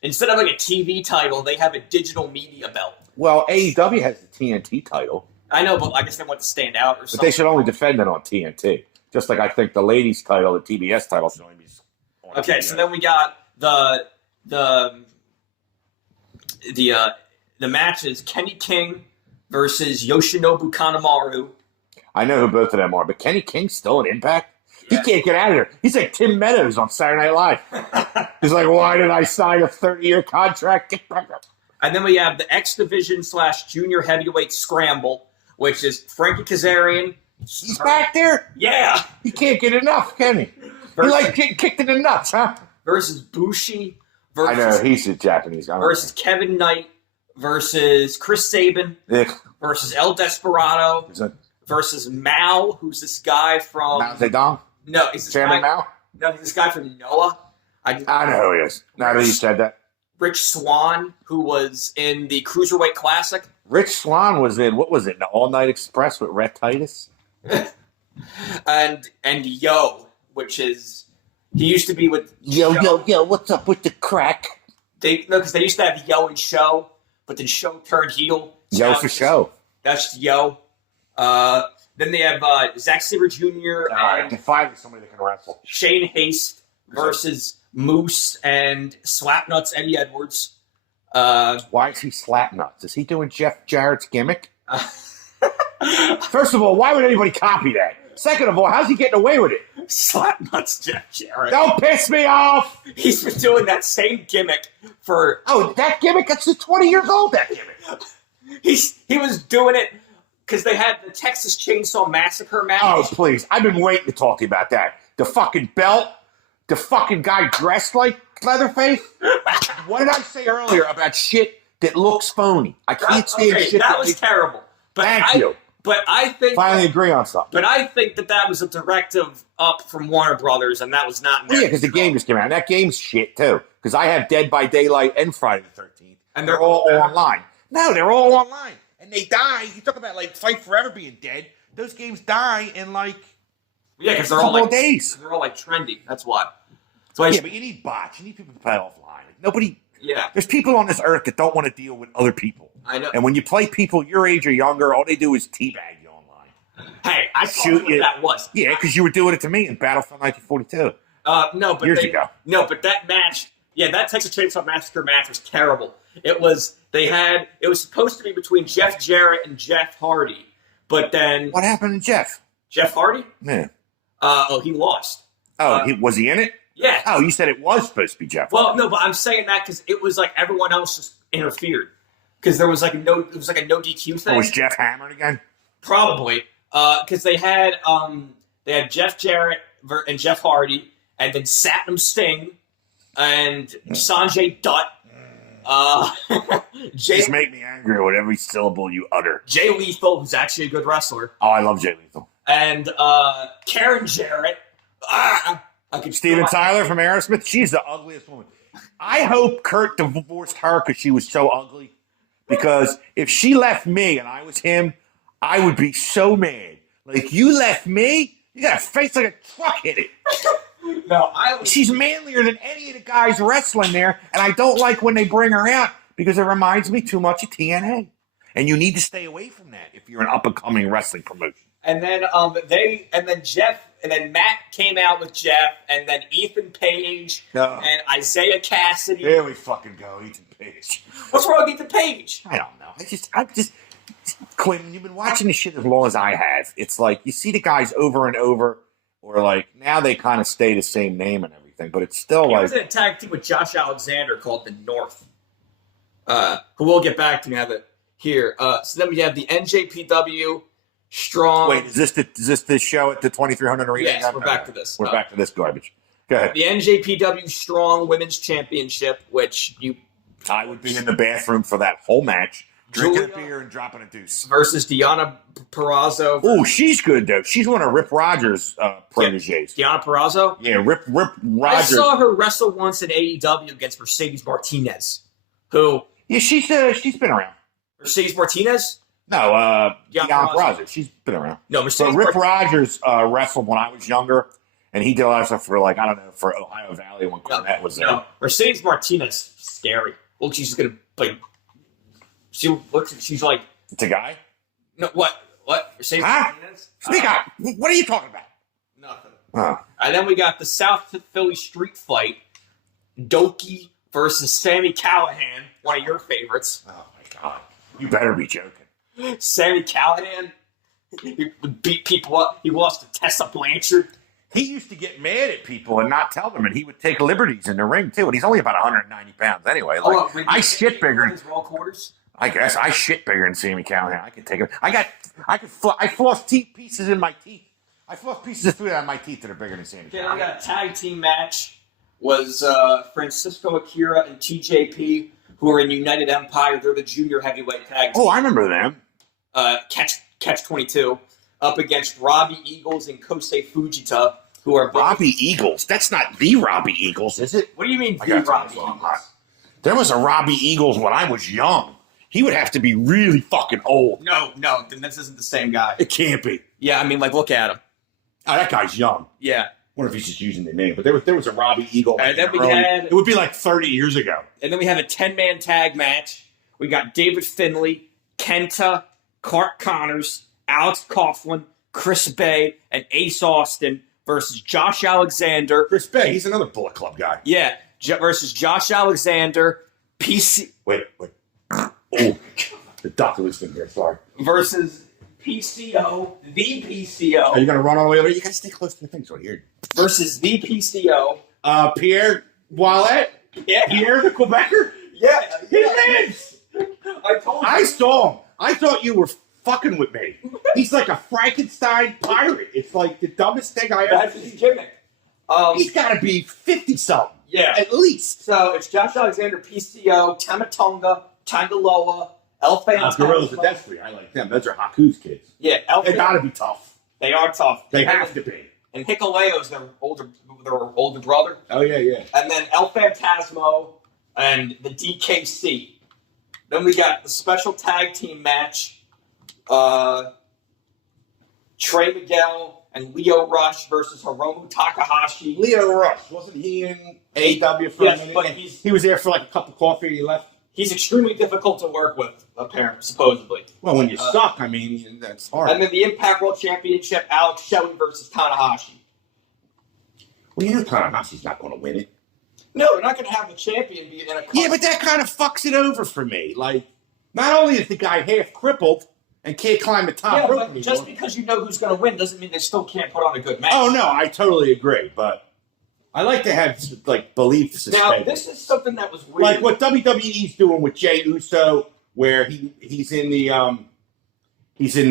Instead of a TV title, they have a digital media belt. Well, AEW has the TNT title. I know, but I guess they want to stand out or something. But they should only defend it on TNT. Just like I think the ladies' title, the TBS title, should only be on Okay, TBS. so then we got the matches: Kenny King versus Yoshinobu Kanemaru. I know who both of them are, but Kenny King's still an Impact? Yeah. He can't get out of there. He's like Tim Meadows on Saturday Night Live. He's like, why did I sign a 30-year contract? And then we have the X Division / Junior Heavyweight Scramble, which is Frankie Kazarian. He's back there? Yeah. He can't get enough, can he? He like getting kicked in the nuts, huh? Versus Bushi. I know, he's a Japanese guy. Versus Kevin Knight. Versus Chris Sabin. Versus El Desperado. Versus Mao, who's this guy from... Mao Zedong? No, he's this Chairman guy... Mao? No, he's this guy from Noah. I know who he is. Now that you said that. Rich Swann, who was in the Cruiserweight Classic. Rich Swann was in, what was it, the All Night Express with Rhett Titus? and Yo, which is... He used to be with... Yo, what's up with the crack? Because they used to have Yo and Show, but then Show turned heel. So Yo for show. That's Yo. Then they have Zack Sabre Jr. and finally somebody that can wrestle. Shane Haste versus Moose and Slapnuts Eddie Edwards. Why is he Slapnuts? Is he doing Jeff Jarrett's gimmick? First of all, why would anybody copy that? Second of all, how's he getting away with it? Slap nuts, Jeff Jarrett. Don't piss me off. He's been doing that same gimmick for. Oh, that gimmick? That's just 20 years old, that gimmick. He was doing it because they had the Texas Chainsaw Massacre match. Oh, please. I've been waiting to talk to you about that. The fucking belt. The fucking guy dressed like Leatherface. What did I say earlier about shit that looks phony? I can't stand shit that was terrible. But Thank you. But I think finally agree on something. But I think that was a directive up from Warner Brothers, and that was not. Well, yeah, because the game just came out. And that game's shit too. Because I have Dead by Daylight and Friday the 13th, and they're all online. No, they're all online, and they die. You talk about like Fight Forever being dead. Those games die in like because they're all like days. They're all like trendy. That's why. Yeah, but you need bots. You need people to play offline. Nobody. Yeah. There's people on this earth that don't want to deal with other people. I know. And when you play people your age or younger, all they do is teabag you online. Hey, I shoot what that was. Yeah, because you were doing it to me in Battlefield 1942. No, but years ago. No, but that match, that Texas Chainsaw Massacre match was terrible. It was supposed to be between Jeff Jarrett and Jeff Hardy, but then what happened to Jeff? Jeff Hardy? Yeah. He lost. Was he in it? Yeah. Oh, you said it was supposed to be Jeff. Well, no, but I'm saying that because it was like everyone else just interfered because there was like a no DQ thing. Oh, was Jeff hammered again? Probably, because they had Jeff Jarrett and Jeff Hardy, and then Satnam Singh and Sanjay Dutt. Just make me angry with every syllable you utter. Jay Lethal, who's actually a good wrestler. Oh, I love Jay Lethal. And Karen Jarrett. Steven Tyler from Aerosmith. She's the ugliest woman. I hope Kurt divorced her because she was so ugly. Because if she left me and I was him, I would be so mad. Like, you left me? You got a face like a truck hit it. No, she's manlier than any of the guys wrestling there, and I don't like when they bring her out because it reminds me too much of TNA. And you need to stay away from that if you're an up-and-coming wrestling promotion. And then Matt came out with Jeff, and then Ethan Page and Isaiah Cassidy. There we fucking go, Ethan Page. What's wrong with Ethan Page? I don't know. I'm just Quinn, you've been watching this shit as long as I have. It's like you see the guys over and over, or like now they kind of stay the same name and everything, but it's still like. He was in a tag team with Josh Alexander called the North. Who we'll get back to. We have it here. So then we have the NJPW Strong. Wait, is this the show at the 2300 Arena? Yes, we're back to this. We're back to this garbage. Go ahead. The NJPW Strong Women's Championship, which I would be in the bathroom for that whole match, drinking a beer and dropping a deuce. Versus Deonna Purrazzo. Oh, she's good though. She's one of Rip Rogers' proteges. Deonna Purrazzo. Yeah, Rip Rogers. I saw her wrestle once in AEW against Mercedes Martinez, who. Yeah, she's been around. Mercedes Martinez. No, Deonna Purrazzo. She's been around. No, Mercedes. But Rip Rogers wrestled when I was younger, and he did a lot of stuff for for Ohio Valley when Cornette was there. No, Mercedes Martinez, scary. Look, she's gonna like. She looks. She's like. It's a guy. No, what? Mercedes Martinez. Speak up. What are you talking about? Nothing. Oh. And then we got the South Philly street fight. Doki versus Sami Callihan, one of your favorites. Oh my God! You better be joking. Sami Callihan, he beat people up. He lost to Tessa Blanchard. He used to get mad at people and not tell them, and he would take liberties in the ring too. And he's only about 190 pounds anyway. Like, I shit bigger. Raw quarters. I guess I shit bigger than Sami Callihan. I can take him. I floss teeth pieces in my teeth. I floss pieces of food out of my teeth that are bigger than Sami Callihan. Then we got a tag team match. Was Francisco Akira and TJP, who are in United Empire. They're the junior heavyweight tag team. Oh, I remember them. Catch 22 up against Robbie Eagles and Kosei Fujita, who are Robbie Eagles. That's not the Robbie Eagles, is it? What do you mean the Robbie Eagles? There was a Robbie Eagles when I was young. He would have to be really fucking old. No, then this isn't the same guy. It can't be. Yeah, I mean, like, look at him. Oh, that guy's young. Yeah. I wonder if he's just using the name, but there was a Robbie Eagle. And then it would be like 30 years ago. And then we have a 10-man tag match. We got David Finlay, Kenta, Clark Connors, Alex Coughlin, Chris Bay, and Ace Austin versus Josh Alexander. Chris Bay, he's another Bullet Club guy. Yeah, versus Josh Alexander, PC. Wait. Oh, the doctor was in here. Sorry. Versus PCO, the Are PCO you gonna run all the way over? You gotta stay close to the thing so here. versus the PCO. Pierre Wallet. Yeah, Pierre the Quebecer. yeah, He lives. I told you. I saw him. I thought you were fucking with me. He's like a Frankenstein pirate. It's like the dumbest thing I ever That's his seen. gimmick. He's got to be 50-something. Yeah. At least. So it's Josh Alexander, PCO, Tamatonga, Tangaloa, El Gorillas Fantasma. of Destiny. I like them. Those are Haku's kids. Yeah, El They got to be tough. They are tough. They have to be. And Hikuleo's their older brother. Oh, yeah, yeah. And then El Phantasmo and the DKC. Then we got the special tag team match. Trey Miguel and Leo Rush versus Hiromu Takahashi. Leo Rush. Wasn't he in AEW for a minute? But He was there for like a cup of coffee and he left. he's extremely difficult to work with, apparently, supposedly. Well, when you suck, I mean, that's hard. And then the Impact World Championship, Alex Shelley versus Tanahashi. Well, you know Tanahashi's not going to win it. No, they're not going to have the champion be in a Yeah, but that kind of fucks it over for me. Like, not only is the guy half crippled and can't climb the top yeah, rope but anymore. just because you know who's going to win doesn't mean they still can't put on a good match. Oh, no, I totally agree. But I like to have, like, belief suspended. Now, this is something that was weird. Like what WWE's doing with Jey Uso, where he's in the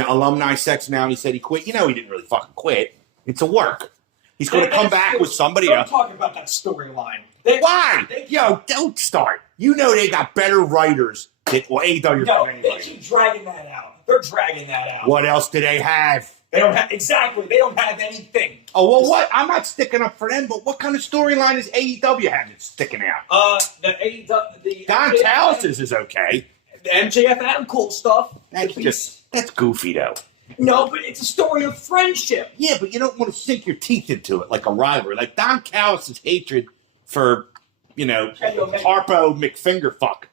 alumni section now, and he said he quit. You know, he didn't really fucking quit. It's a work. He's going to come back with somebody I'm else. talking about that storyline. Why? Yo, don't start. You know they got better writers than AEW. No, they keep dragging that out. They're dragging that out. What else do they have? They don't have exactly. They don't have anything. Oh, well, what? I'm not sticking up for them, but what kind of storyline is AEW having sticking out? The AEW, the Don MJF Callis is okay. the MJF Adam Cole stuff. That's goofy, though. No, but it's a story of friendship. Yeah, but you don't want to sink your teeth into it like a rivalry. Like Don Callis' hatred for, Harpo McFingerfuck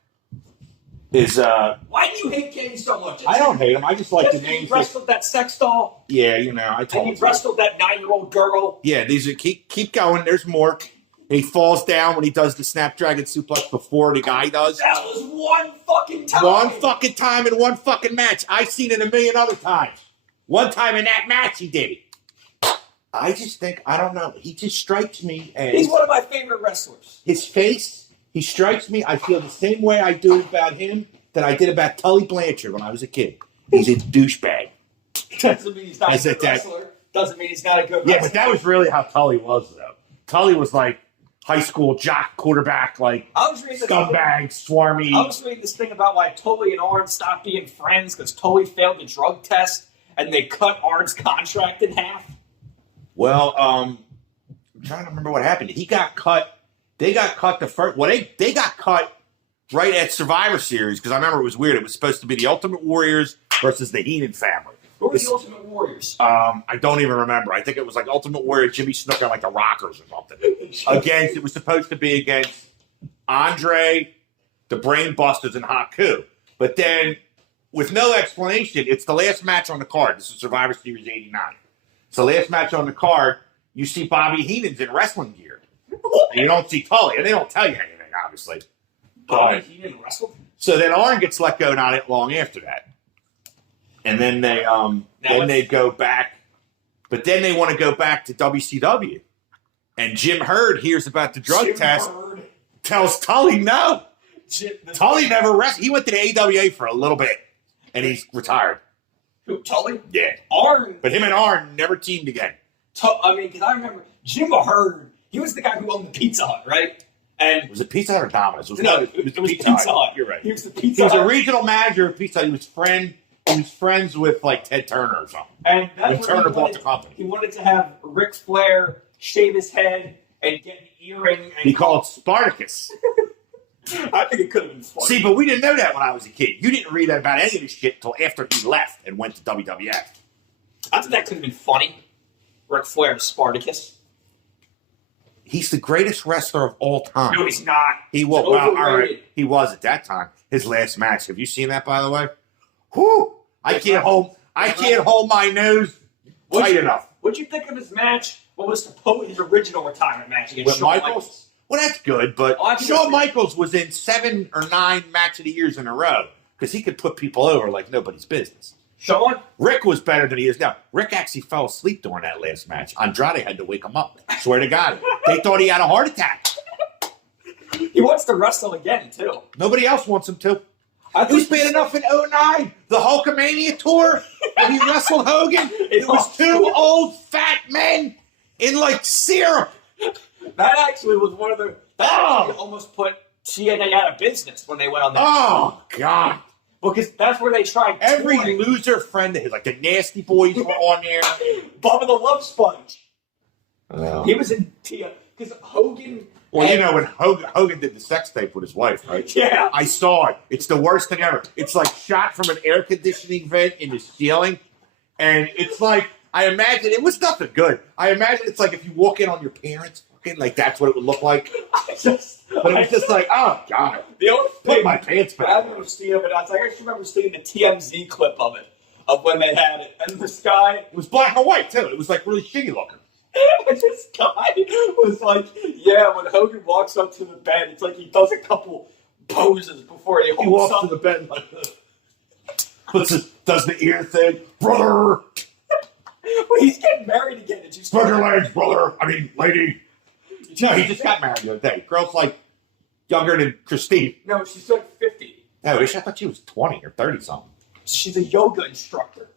is, Why do you hate Kenny so much? I don't hate him. I just like Just the because names. he wrestled that sex doll, Yeah, I and told he you. wrestled that 9-year-old girl. Yeah, these are keep going. There's more. He falls down when he does the Snapdragon suplex before the guy does. That was one fucking time. One fucking time in one fucking match. I've seen it a million other times. One time in that match he did it. I just think, I don't know. He just strikes me as He's one of my favorite wrestlers. his face. He strikes me. I feel the same way I do about him that I did about Tully Blanchard when I was a kid. He's a douchebag. Doesn't mean he's not a Is good it that- wrestler. Doesn't mean he's not a good Yeah, wrestler. but that was really how Tully was, though. Tully was like high school jock quarterback, like I was reading this scumbag, swarmy. I was reading this thing about why Tully and Arn stopped being friends because Tully failed the drug test and they cut Arn's contract in half. Well, I'm trying to remember what happened. He got cut. They got cut the first. Well, they got cut right at Survivor Series because I remember it was weird. It was supposed to be the Ultimate Warriors versus the Heenan family. Who were the Ultimate Warriors? I don't even remember. I think it was like Ultimate Warrior, Jimmy Snuka, and like the Rockers or something. It was supposed to be against Andre, the Brain Busters, and Haku. But then, with no explanation, it's the last match on the card. This is Survivor Series 89. It's the last match on the card. You see Bobby Heenan's in wrestling gear. And you don't see Tully. And they don't tell you anything, obviously. Bobby Heenan wrestled? So then Arn gets let go not long after that. And then they go back. But then they want to go back to WCW. And Jim Hurd hears about the drug test. Hurd. Tells Tully no. Tully never wrestled. He went to the AWA for a little bit. And he's retired. Who, Tully? Yeah. Arn. But him and Arn never teamed again. Because I remember Jim Hurd, he was the guy who owned the Pizza Hut, right? And Was it Pizza Hut or Domino's? it was Pizza Hut. You're right. He was the He Pizza was Hut. a regional manager of Pizza Hut. He was friends with like Ted Turner or something. And that's When what Turner he bought wanted. the company. He wanted to have Ric Flair shave his head and get an earring. And He called Spartacus. I think it could have been funny. See, but we didn't know that when I was a kid. You didn't read about any of this shit until after he left and went to WWF. I think that could have been funny. Ric Flair, Spartacus. He's the greatest wrestler of all time. No, he's not. He was. He's Well, all overrated. right. He was at that time. His last match. Have you seen that, by the way? Whew! I can't hold my nose tight enough. What'd you think of his match? What was his original retirement match against With Shawn Michaels? Well, that's good, but Oh, I think Shawn it's- Michaels was in 7 or 9 match of the years in a row because he could put people over like nobody's business. Sean? Rick was better than he is now. Rick actually fell asleep during that last match. Andrade had to wake him up. Swear to God. They thought he had a heart attack. He wants to wrestle again, too. Nobody else wants him to. I It was bad enough in 09, the Hulkamania tour, when he wrestled Hogan. It was two old fat men in like syrup. That actually was one of the... That actually almost put TNA out of business when they went on that. Oh, God. Because that's where they tried Every touring. loser friend of his, like the Nasty Boys were on there. Bubba the Love Sponge. Oh. He was in TNA. Because Hogan... Well, you know, when Hogan did the sex tape with his wife, right? Yeah. I saw it. It's the worst thing ever. It's like shot from an air conditioning vent in the ceiling. And it's like, I imagine, it was nothing good. I imagine it's like if you walk in on your parents, fucking, like that's what it would look like. But it was just like, oh, God. The only Put thing, my pants back. I remember seeing it, I just remember seeing the TMZ clip of it, of when they had it. And this guy... It was black and white, too. It was like really shitty looking. This guy was like, yeah, when Hogan walks up to the bed, it's like he does a couple poses before he He holds walks up. to the bed like this. Does the ear thing. Brother! But he's getting married again. Did you Spread your legs, brother. I mean, lady. No, he just got married the other day. Girl's like younger than Christine. No, she's like 50. Oh, I thought she was 20 or 30 something. She's a yoga instructor.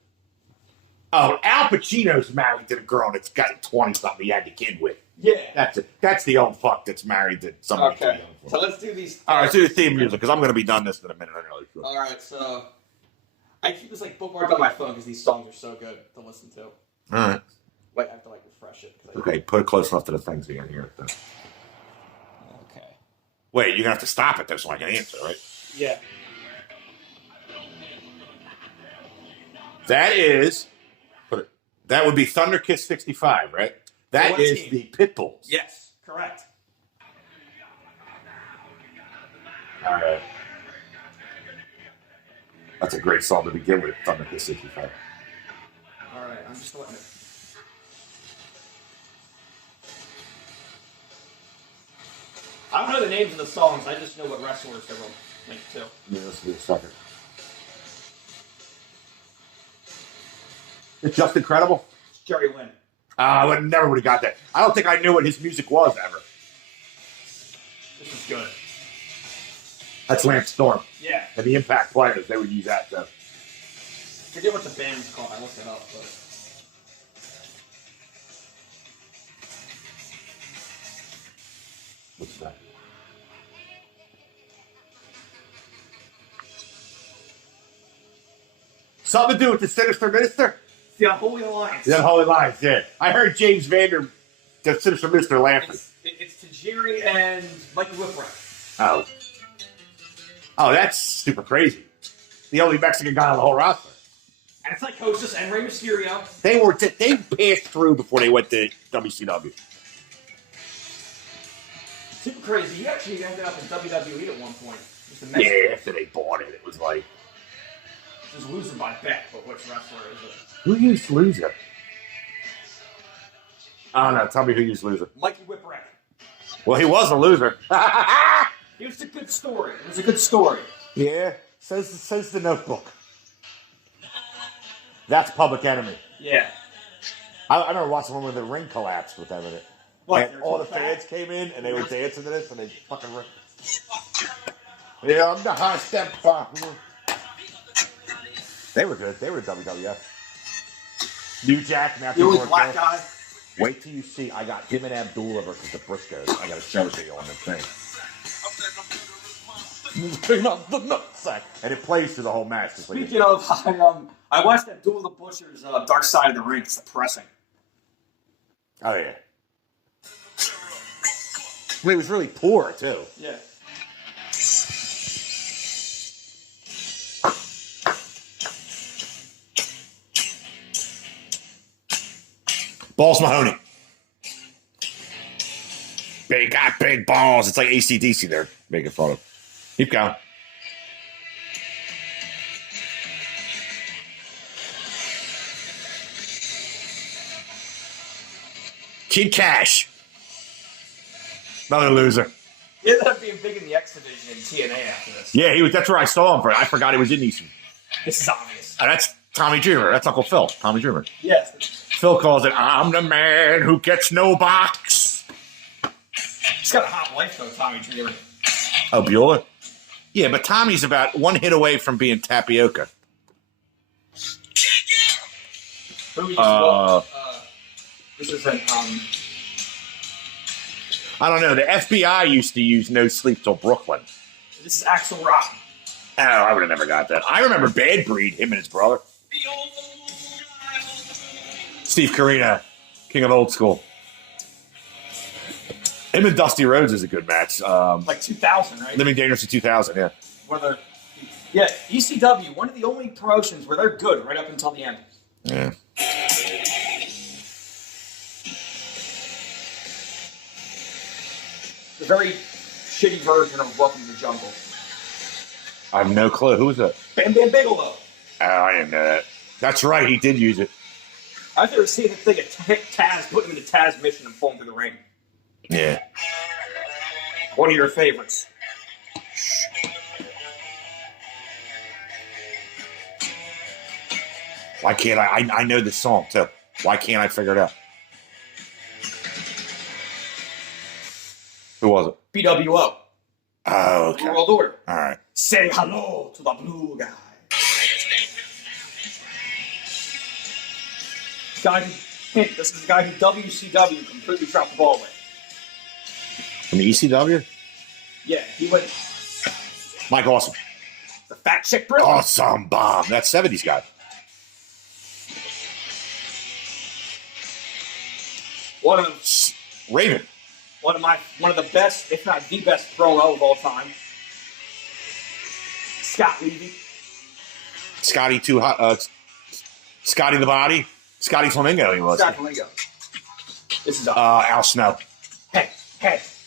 Oh, Al Pacino's married to the girl that's got 20 something he had the kid with. Yeah. That's it. That's the old fuck that's married to somebody. Okay. So let's do these. All right, let's do the theme music because I'm going to be done this in a minute. All right, so I keep this like bookmarked on my phone because these songs are so good to listen to. All right. Wait, I have to like refresh it. Okay, put it close enough to the things again here. Okay. Wait, you're going to have to stop it though so I can answer, right? Yeah. That is, that would be Thunder Kiss 65, right? That what is team? the Pitbulls. Yes, correct. All right. That's a great song to begin with, Thunder Kiss 65. All right, I'm just letting it. I don't know the names of the songs. I just know what wrestlers they were linked to. Yeah, let's do a second. It's just incredible. It's Jerry Lynn. I never would have got that. I don't think I knew what his music was ever. This is good. That's Lance Storm. Yeah. And the Impact Players, they would use that stuff. Forget what the band's called. I looked it up, but. What's that? Something to do with the Sinister Minister? The Unholy Alliance. The Unholy Lines, yeah. I heard James Vander, the Sinister Minister, laughing. It's Tajiri and Mikey Whipwreck. Oh. Oh, that's super crazy. The only Mexican guy on the whole roster. And it's Psychosis and Rey Mysterio. They passed through before they went to WCW. Super crazy. He actually ended up in WWE at one point. Just a Yeah, after they bought it, it was like... Just losing by bet, but which wrestler is it? Who used Loser? I don't know. Tell me who used Loser. Mikey Whipwreck. Well, he was a loser. It was a good story. It was a good story. Yeah, says the Notebook. That's Public Enemy. Yeah. I remember watching one where the ring collapsed with them in it. What? And all the fans came in and they were dancing to this and they fucking ripped. Yeah, I'm the high step partner. They were good. They were WWF. New Jack, Matthew You was Ward, black guy. Wait till you see. I got him and Abdullah versus the Briscoes. I got to show it to you on this thing. The nutsack, and it plays through the whole match. Speaking of, I watched that Duel of the Butchers, Dark Side of the Ring. It's depressing. Oh yeah. Well, he was really poor too. Yeah. Balls Mahoney. Got big balls. It's like AC/DC they're making fun of. Keep going. Kid Cash. Another loser. He ended up being big in the X Division in TNA after this. Yeah, he was. That's where I saw him for. I forgot he was in these. This is obvious. That's Tommy Dreamer. That's Uncle Phil. Tommy Dreamer. Yes. Phil calls it, I'm the man who gets no box. He's got a hot wife, though, Tommy Dreamer. Oh, Beulah? Yeah, but Tommy's about one hit away from being tapioca. Who used this isn't, I don't know. The FBI used to use No Sleep Till Brooklyn. this is Axl Rock. Oh, I would have never got that. I remember Bad Breed, him and his brother. Steve Carina, king of old school. Him and Dusty Rhodes is a good match. Like 2000, right? Living Dangerously 2000, yeah. Yeah, ECW, one of the only promotions where they're good right up until the end. Yeah. The very shitty version of Welcome to the Jungle. I have no clue. Who was that? Bam Bam Bigelow. Oh, I didn't know that. That's right. He did use it. I've never seen the thing of Taz, put him in the Taz mission and pull him through the ring. Yeah. One of your favorites. Why can't I know this song, too. Why can't I figure it out? Who was it? BWO. Oh, okay. World Order. All right. Say hello to the blue guy. This is the guy who WCW completely dropped the ball with. From the ECW? Yeah, he went Mike Awesome. the fat chick bro. Awesome Bomb. That 70s guy. Raven. One of the best, if not the best promo of all time. Scott Levy. Scotty Too Hot. Scotty the Body. Scotty Flamingo, he was. Scott Flamingo. This is Al Snow. Hey.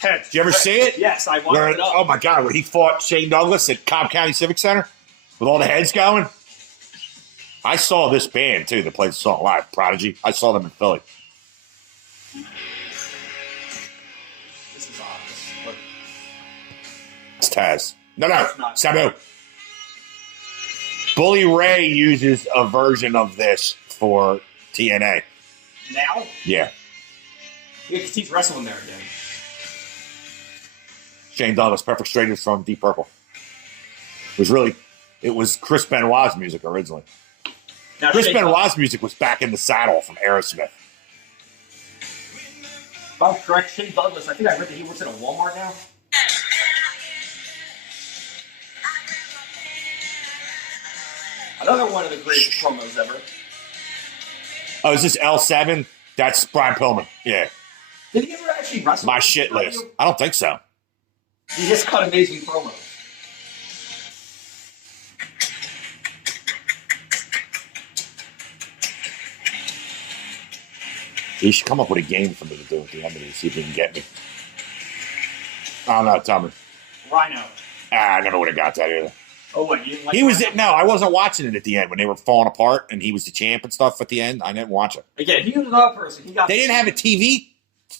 Did you ever see it? Yes, I wanted it up. Oh my God, when he fought Shane Douglas at Cobb County Civic Center with all the heads going. I saw this band too that played the song live, Prodigy. I saw them in Philly. This is obvious. Look. It's Taz. No, It's not. Sabu. Bully Ray uses a version of this for TNA. Now? Yeah. Because he's wrestling there again. Shane Douglas, Perfect Strangers from Deep Purple. It was Chris Benoit's music originally. Now, Chris Shane Benoit's music was Back in the Saddle from Aerosmith. If I'm correct, Shane Douglas, I think I read that he works at a Walmart now. Another one of the greatest promos ever. Oh, is this L7? That's Brian Pillman. Yeah. Did he ever actually wrestle? My shit list. I don't think so. He just cut amazing promos. You should come up with a game for me to do at the end of this, see if you can get me. I don't know, tell me. Rhino. I never would have got that either. Oh, what? You didn't like He was Rhino? it. No, I wasn't watching it at the end when they were falling apart and he was the champ and stuff at the end. I didn't watch it. Again, he was another person. They didn't have a TV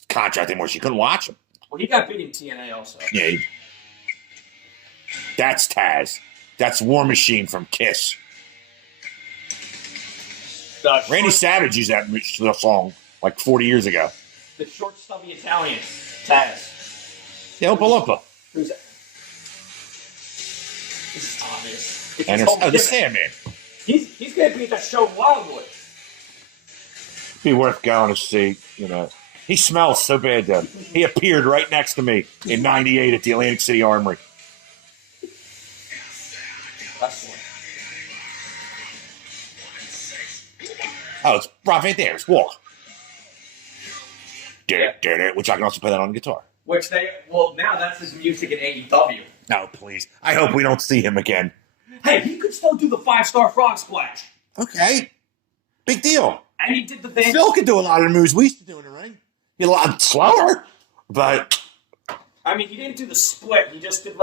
contract anymore. So you couldn't watch them. Well, he got beat in TNA also. Yeah. That's Taz. That's War Machine from Kiss. Randy Savage used that song like 40 years ago. The short, stubby Italian, Taz. Yeah, Oompa Loompa. Who's that? This is obvious. It's And his whole the gimmick. Sandman. He's going to be at that show in Wildwood. Be worth going to see, you know. He smells so bad, though. He appeared right next to me in '98 at the Atlantic City Armory. That's one. Oh, it's Rob Van Dam's Walk. Which I can also play that on the guitar. Now that's his music in AEW. No, please. I hope we don't see him again. Hey, he could still do the 5-star frog splash. Okay. Big deal. And he did the thing. Phil could do a lot of the moves we used to do in the ring. He's a lot slower, but... I mean, he didn't do the split. He just did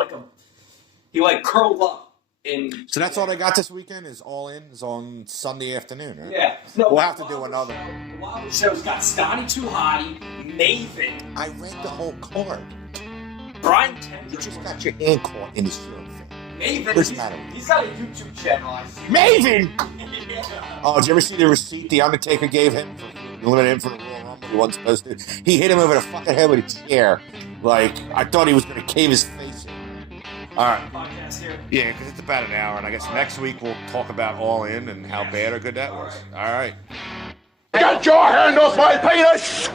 he curled up in... So that's all they got this weekend is All In is on Sunday afternoon, right? Yeah. No, We'll have to do another. The Wildwood show's got Scotty Too Hottie, Maven, I read the whole card. Brian You Kendrick. just got your hand caught in this film thing. Maven. Where's Maven? He's got a YouTube channel. I see. Maven! Yeah. Oh, did you ever see the receipt the Undertaker gave him for eliminating him for the Royal Rumble? He wasn't supposed to. He hit him over the fucking head with a chair. Like, I thought he was going to cave his face in. All right. Podcast here. Yeah, because it's about an hour, and I guess next week we'll talk about All In and how bad or good that was. All right. Get your hand off my penis!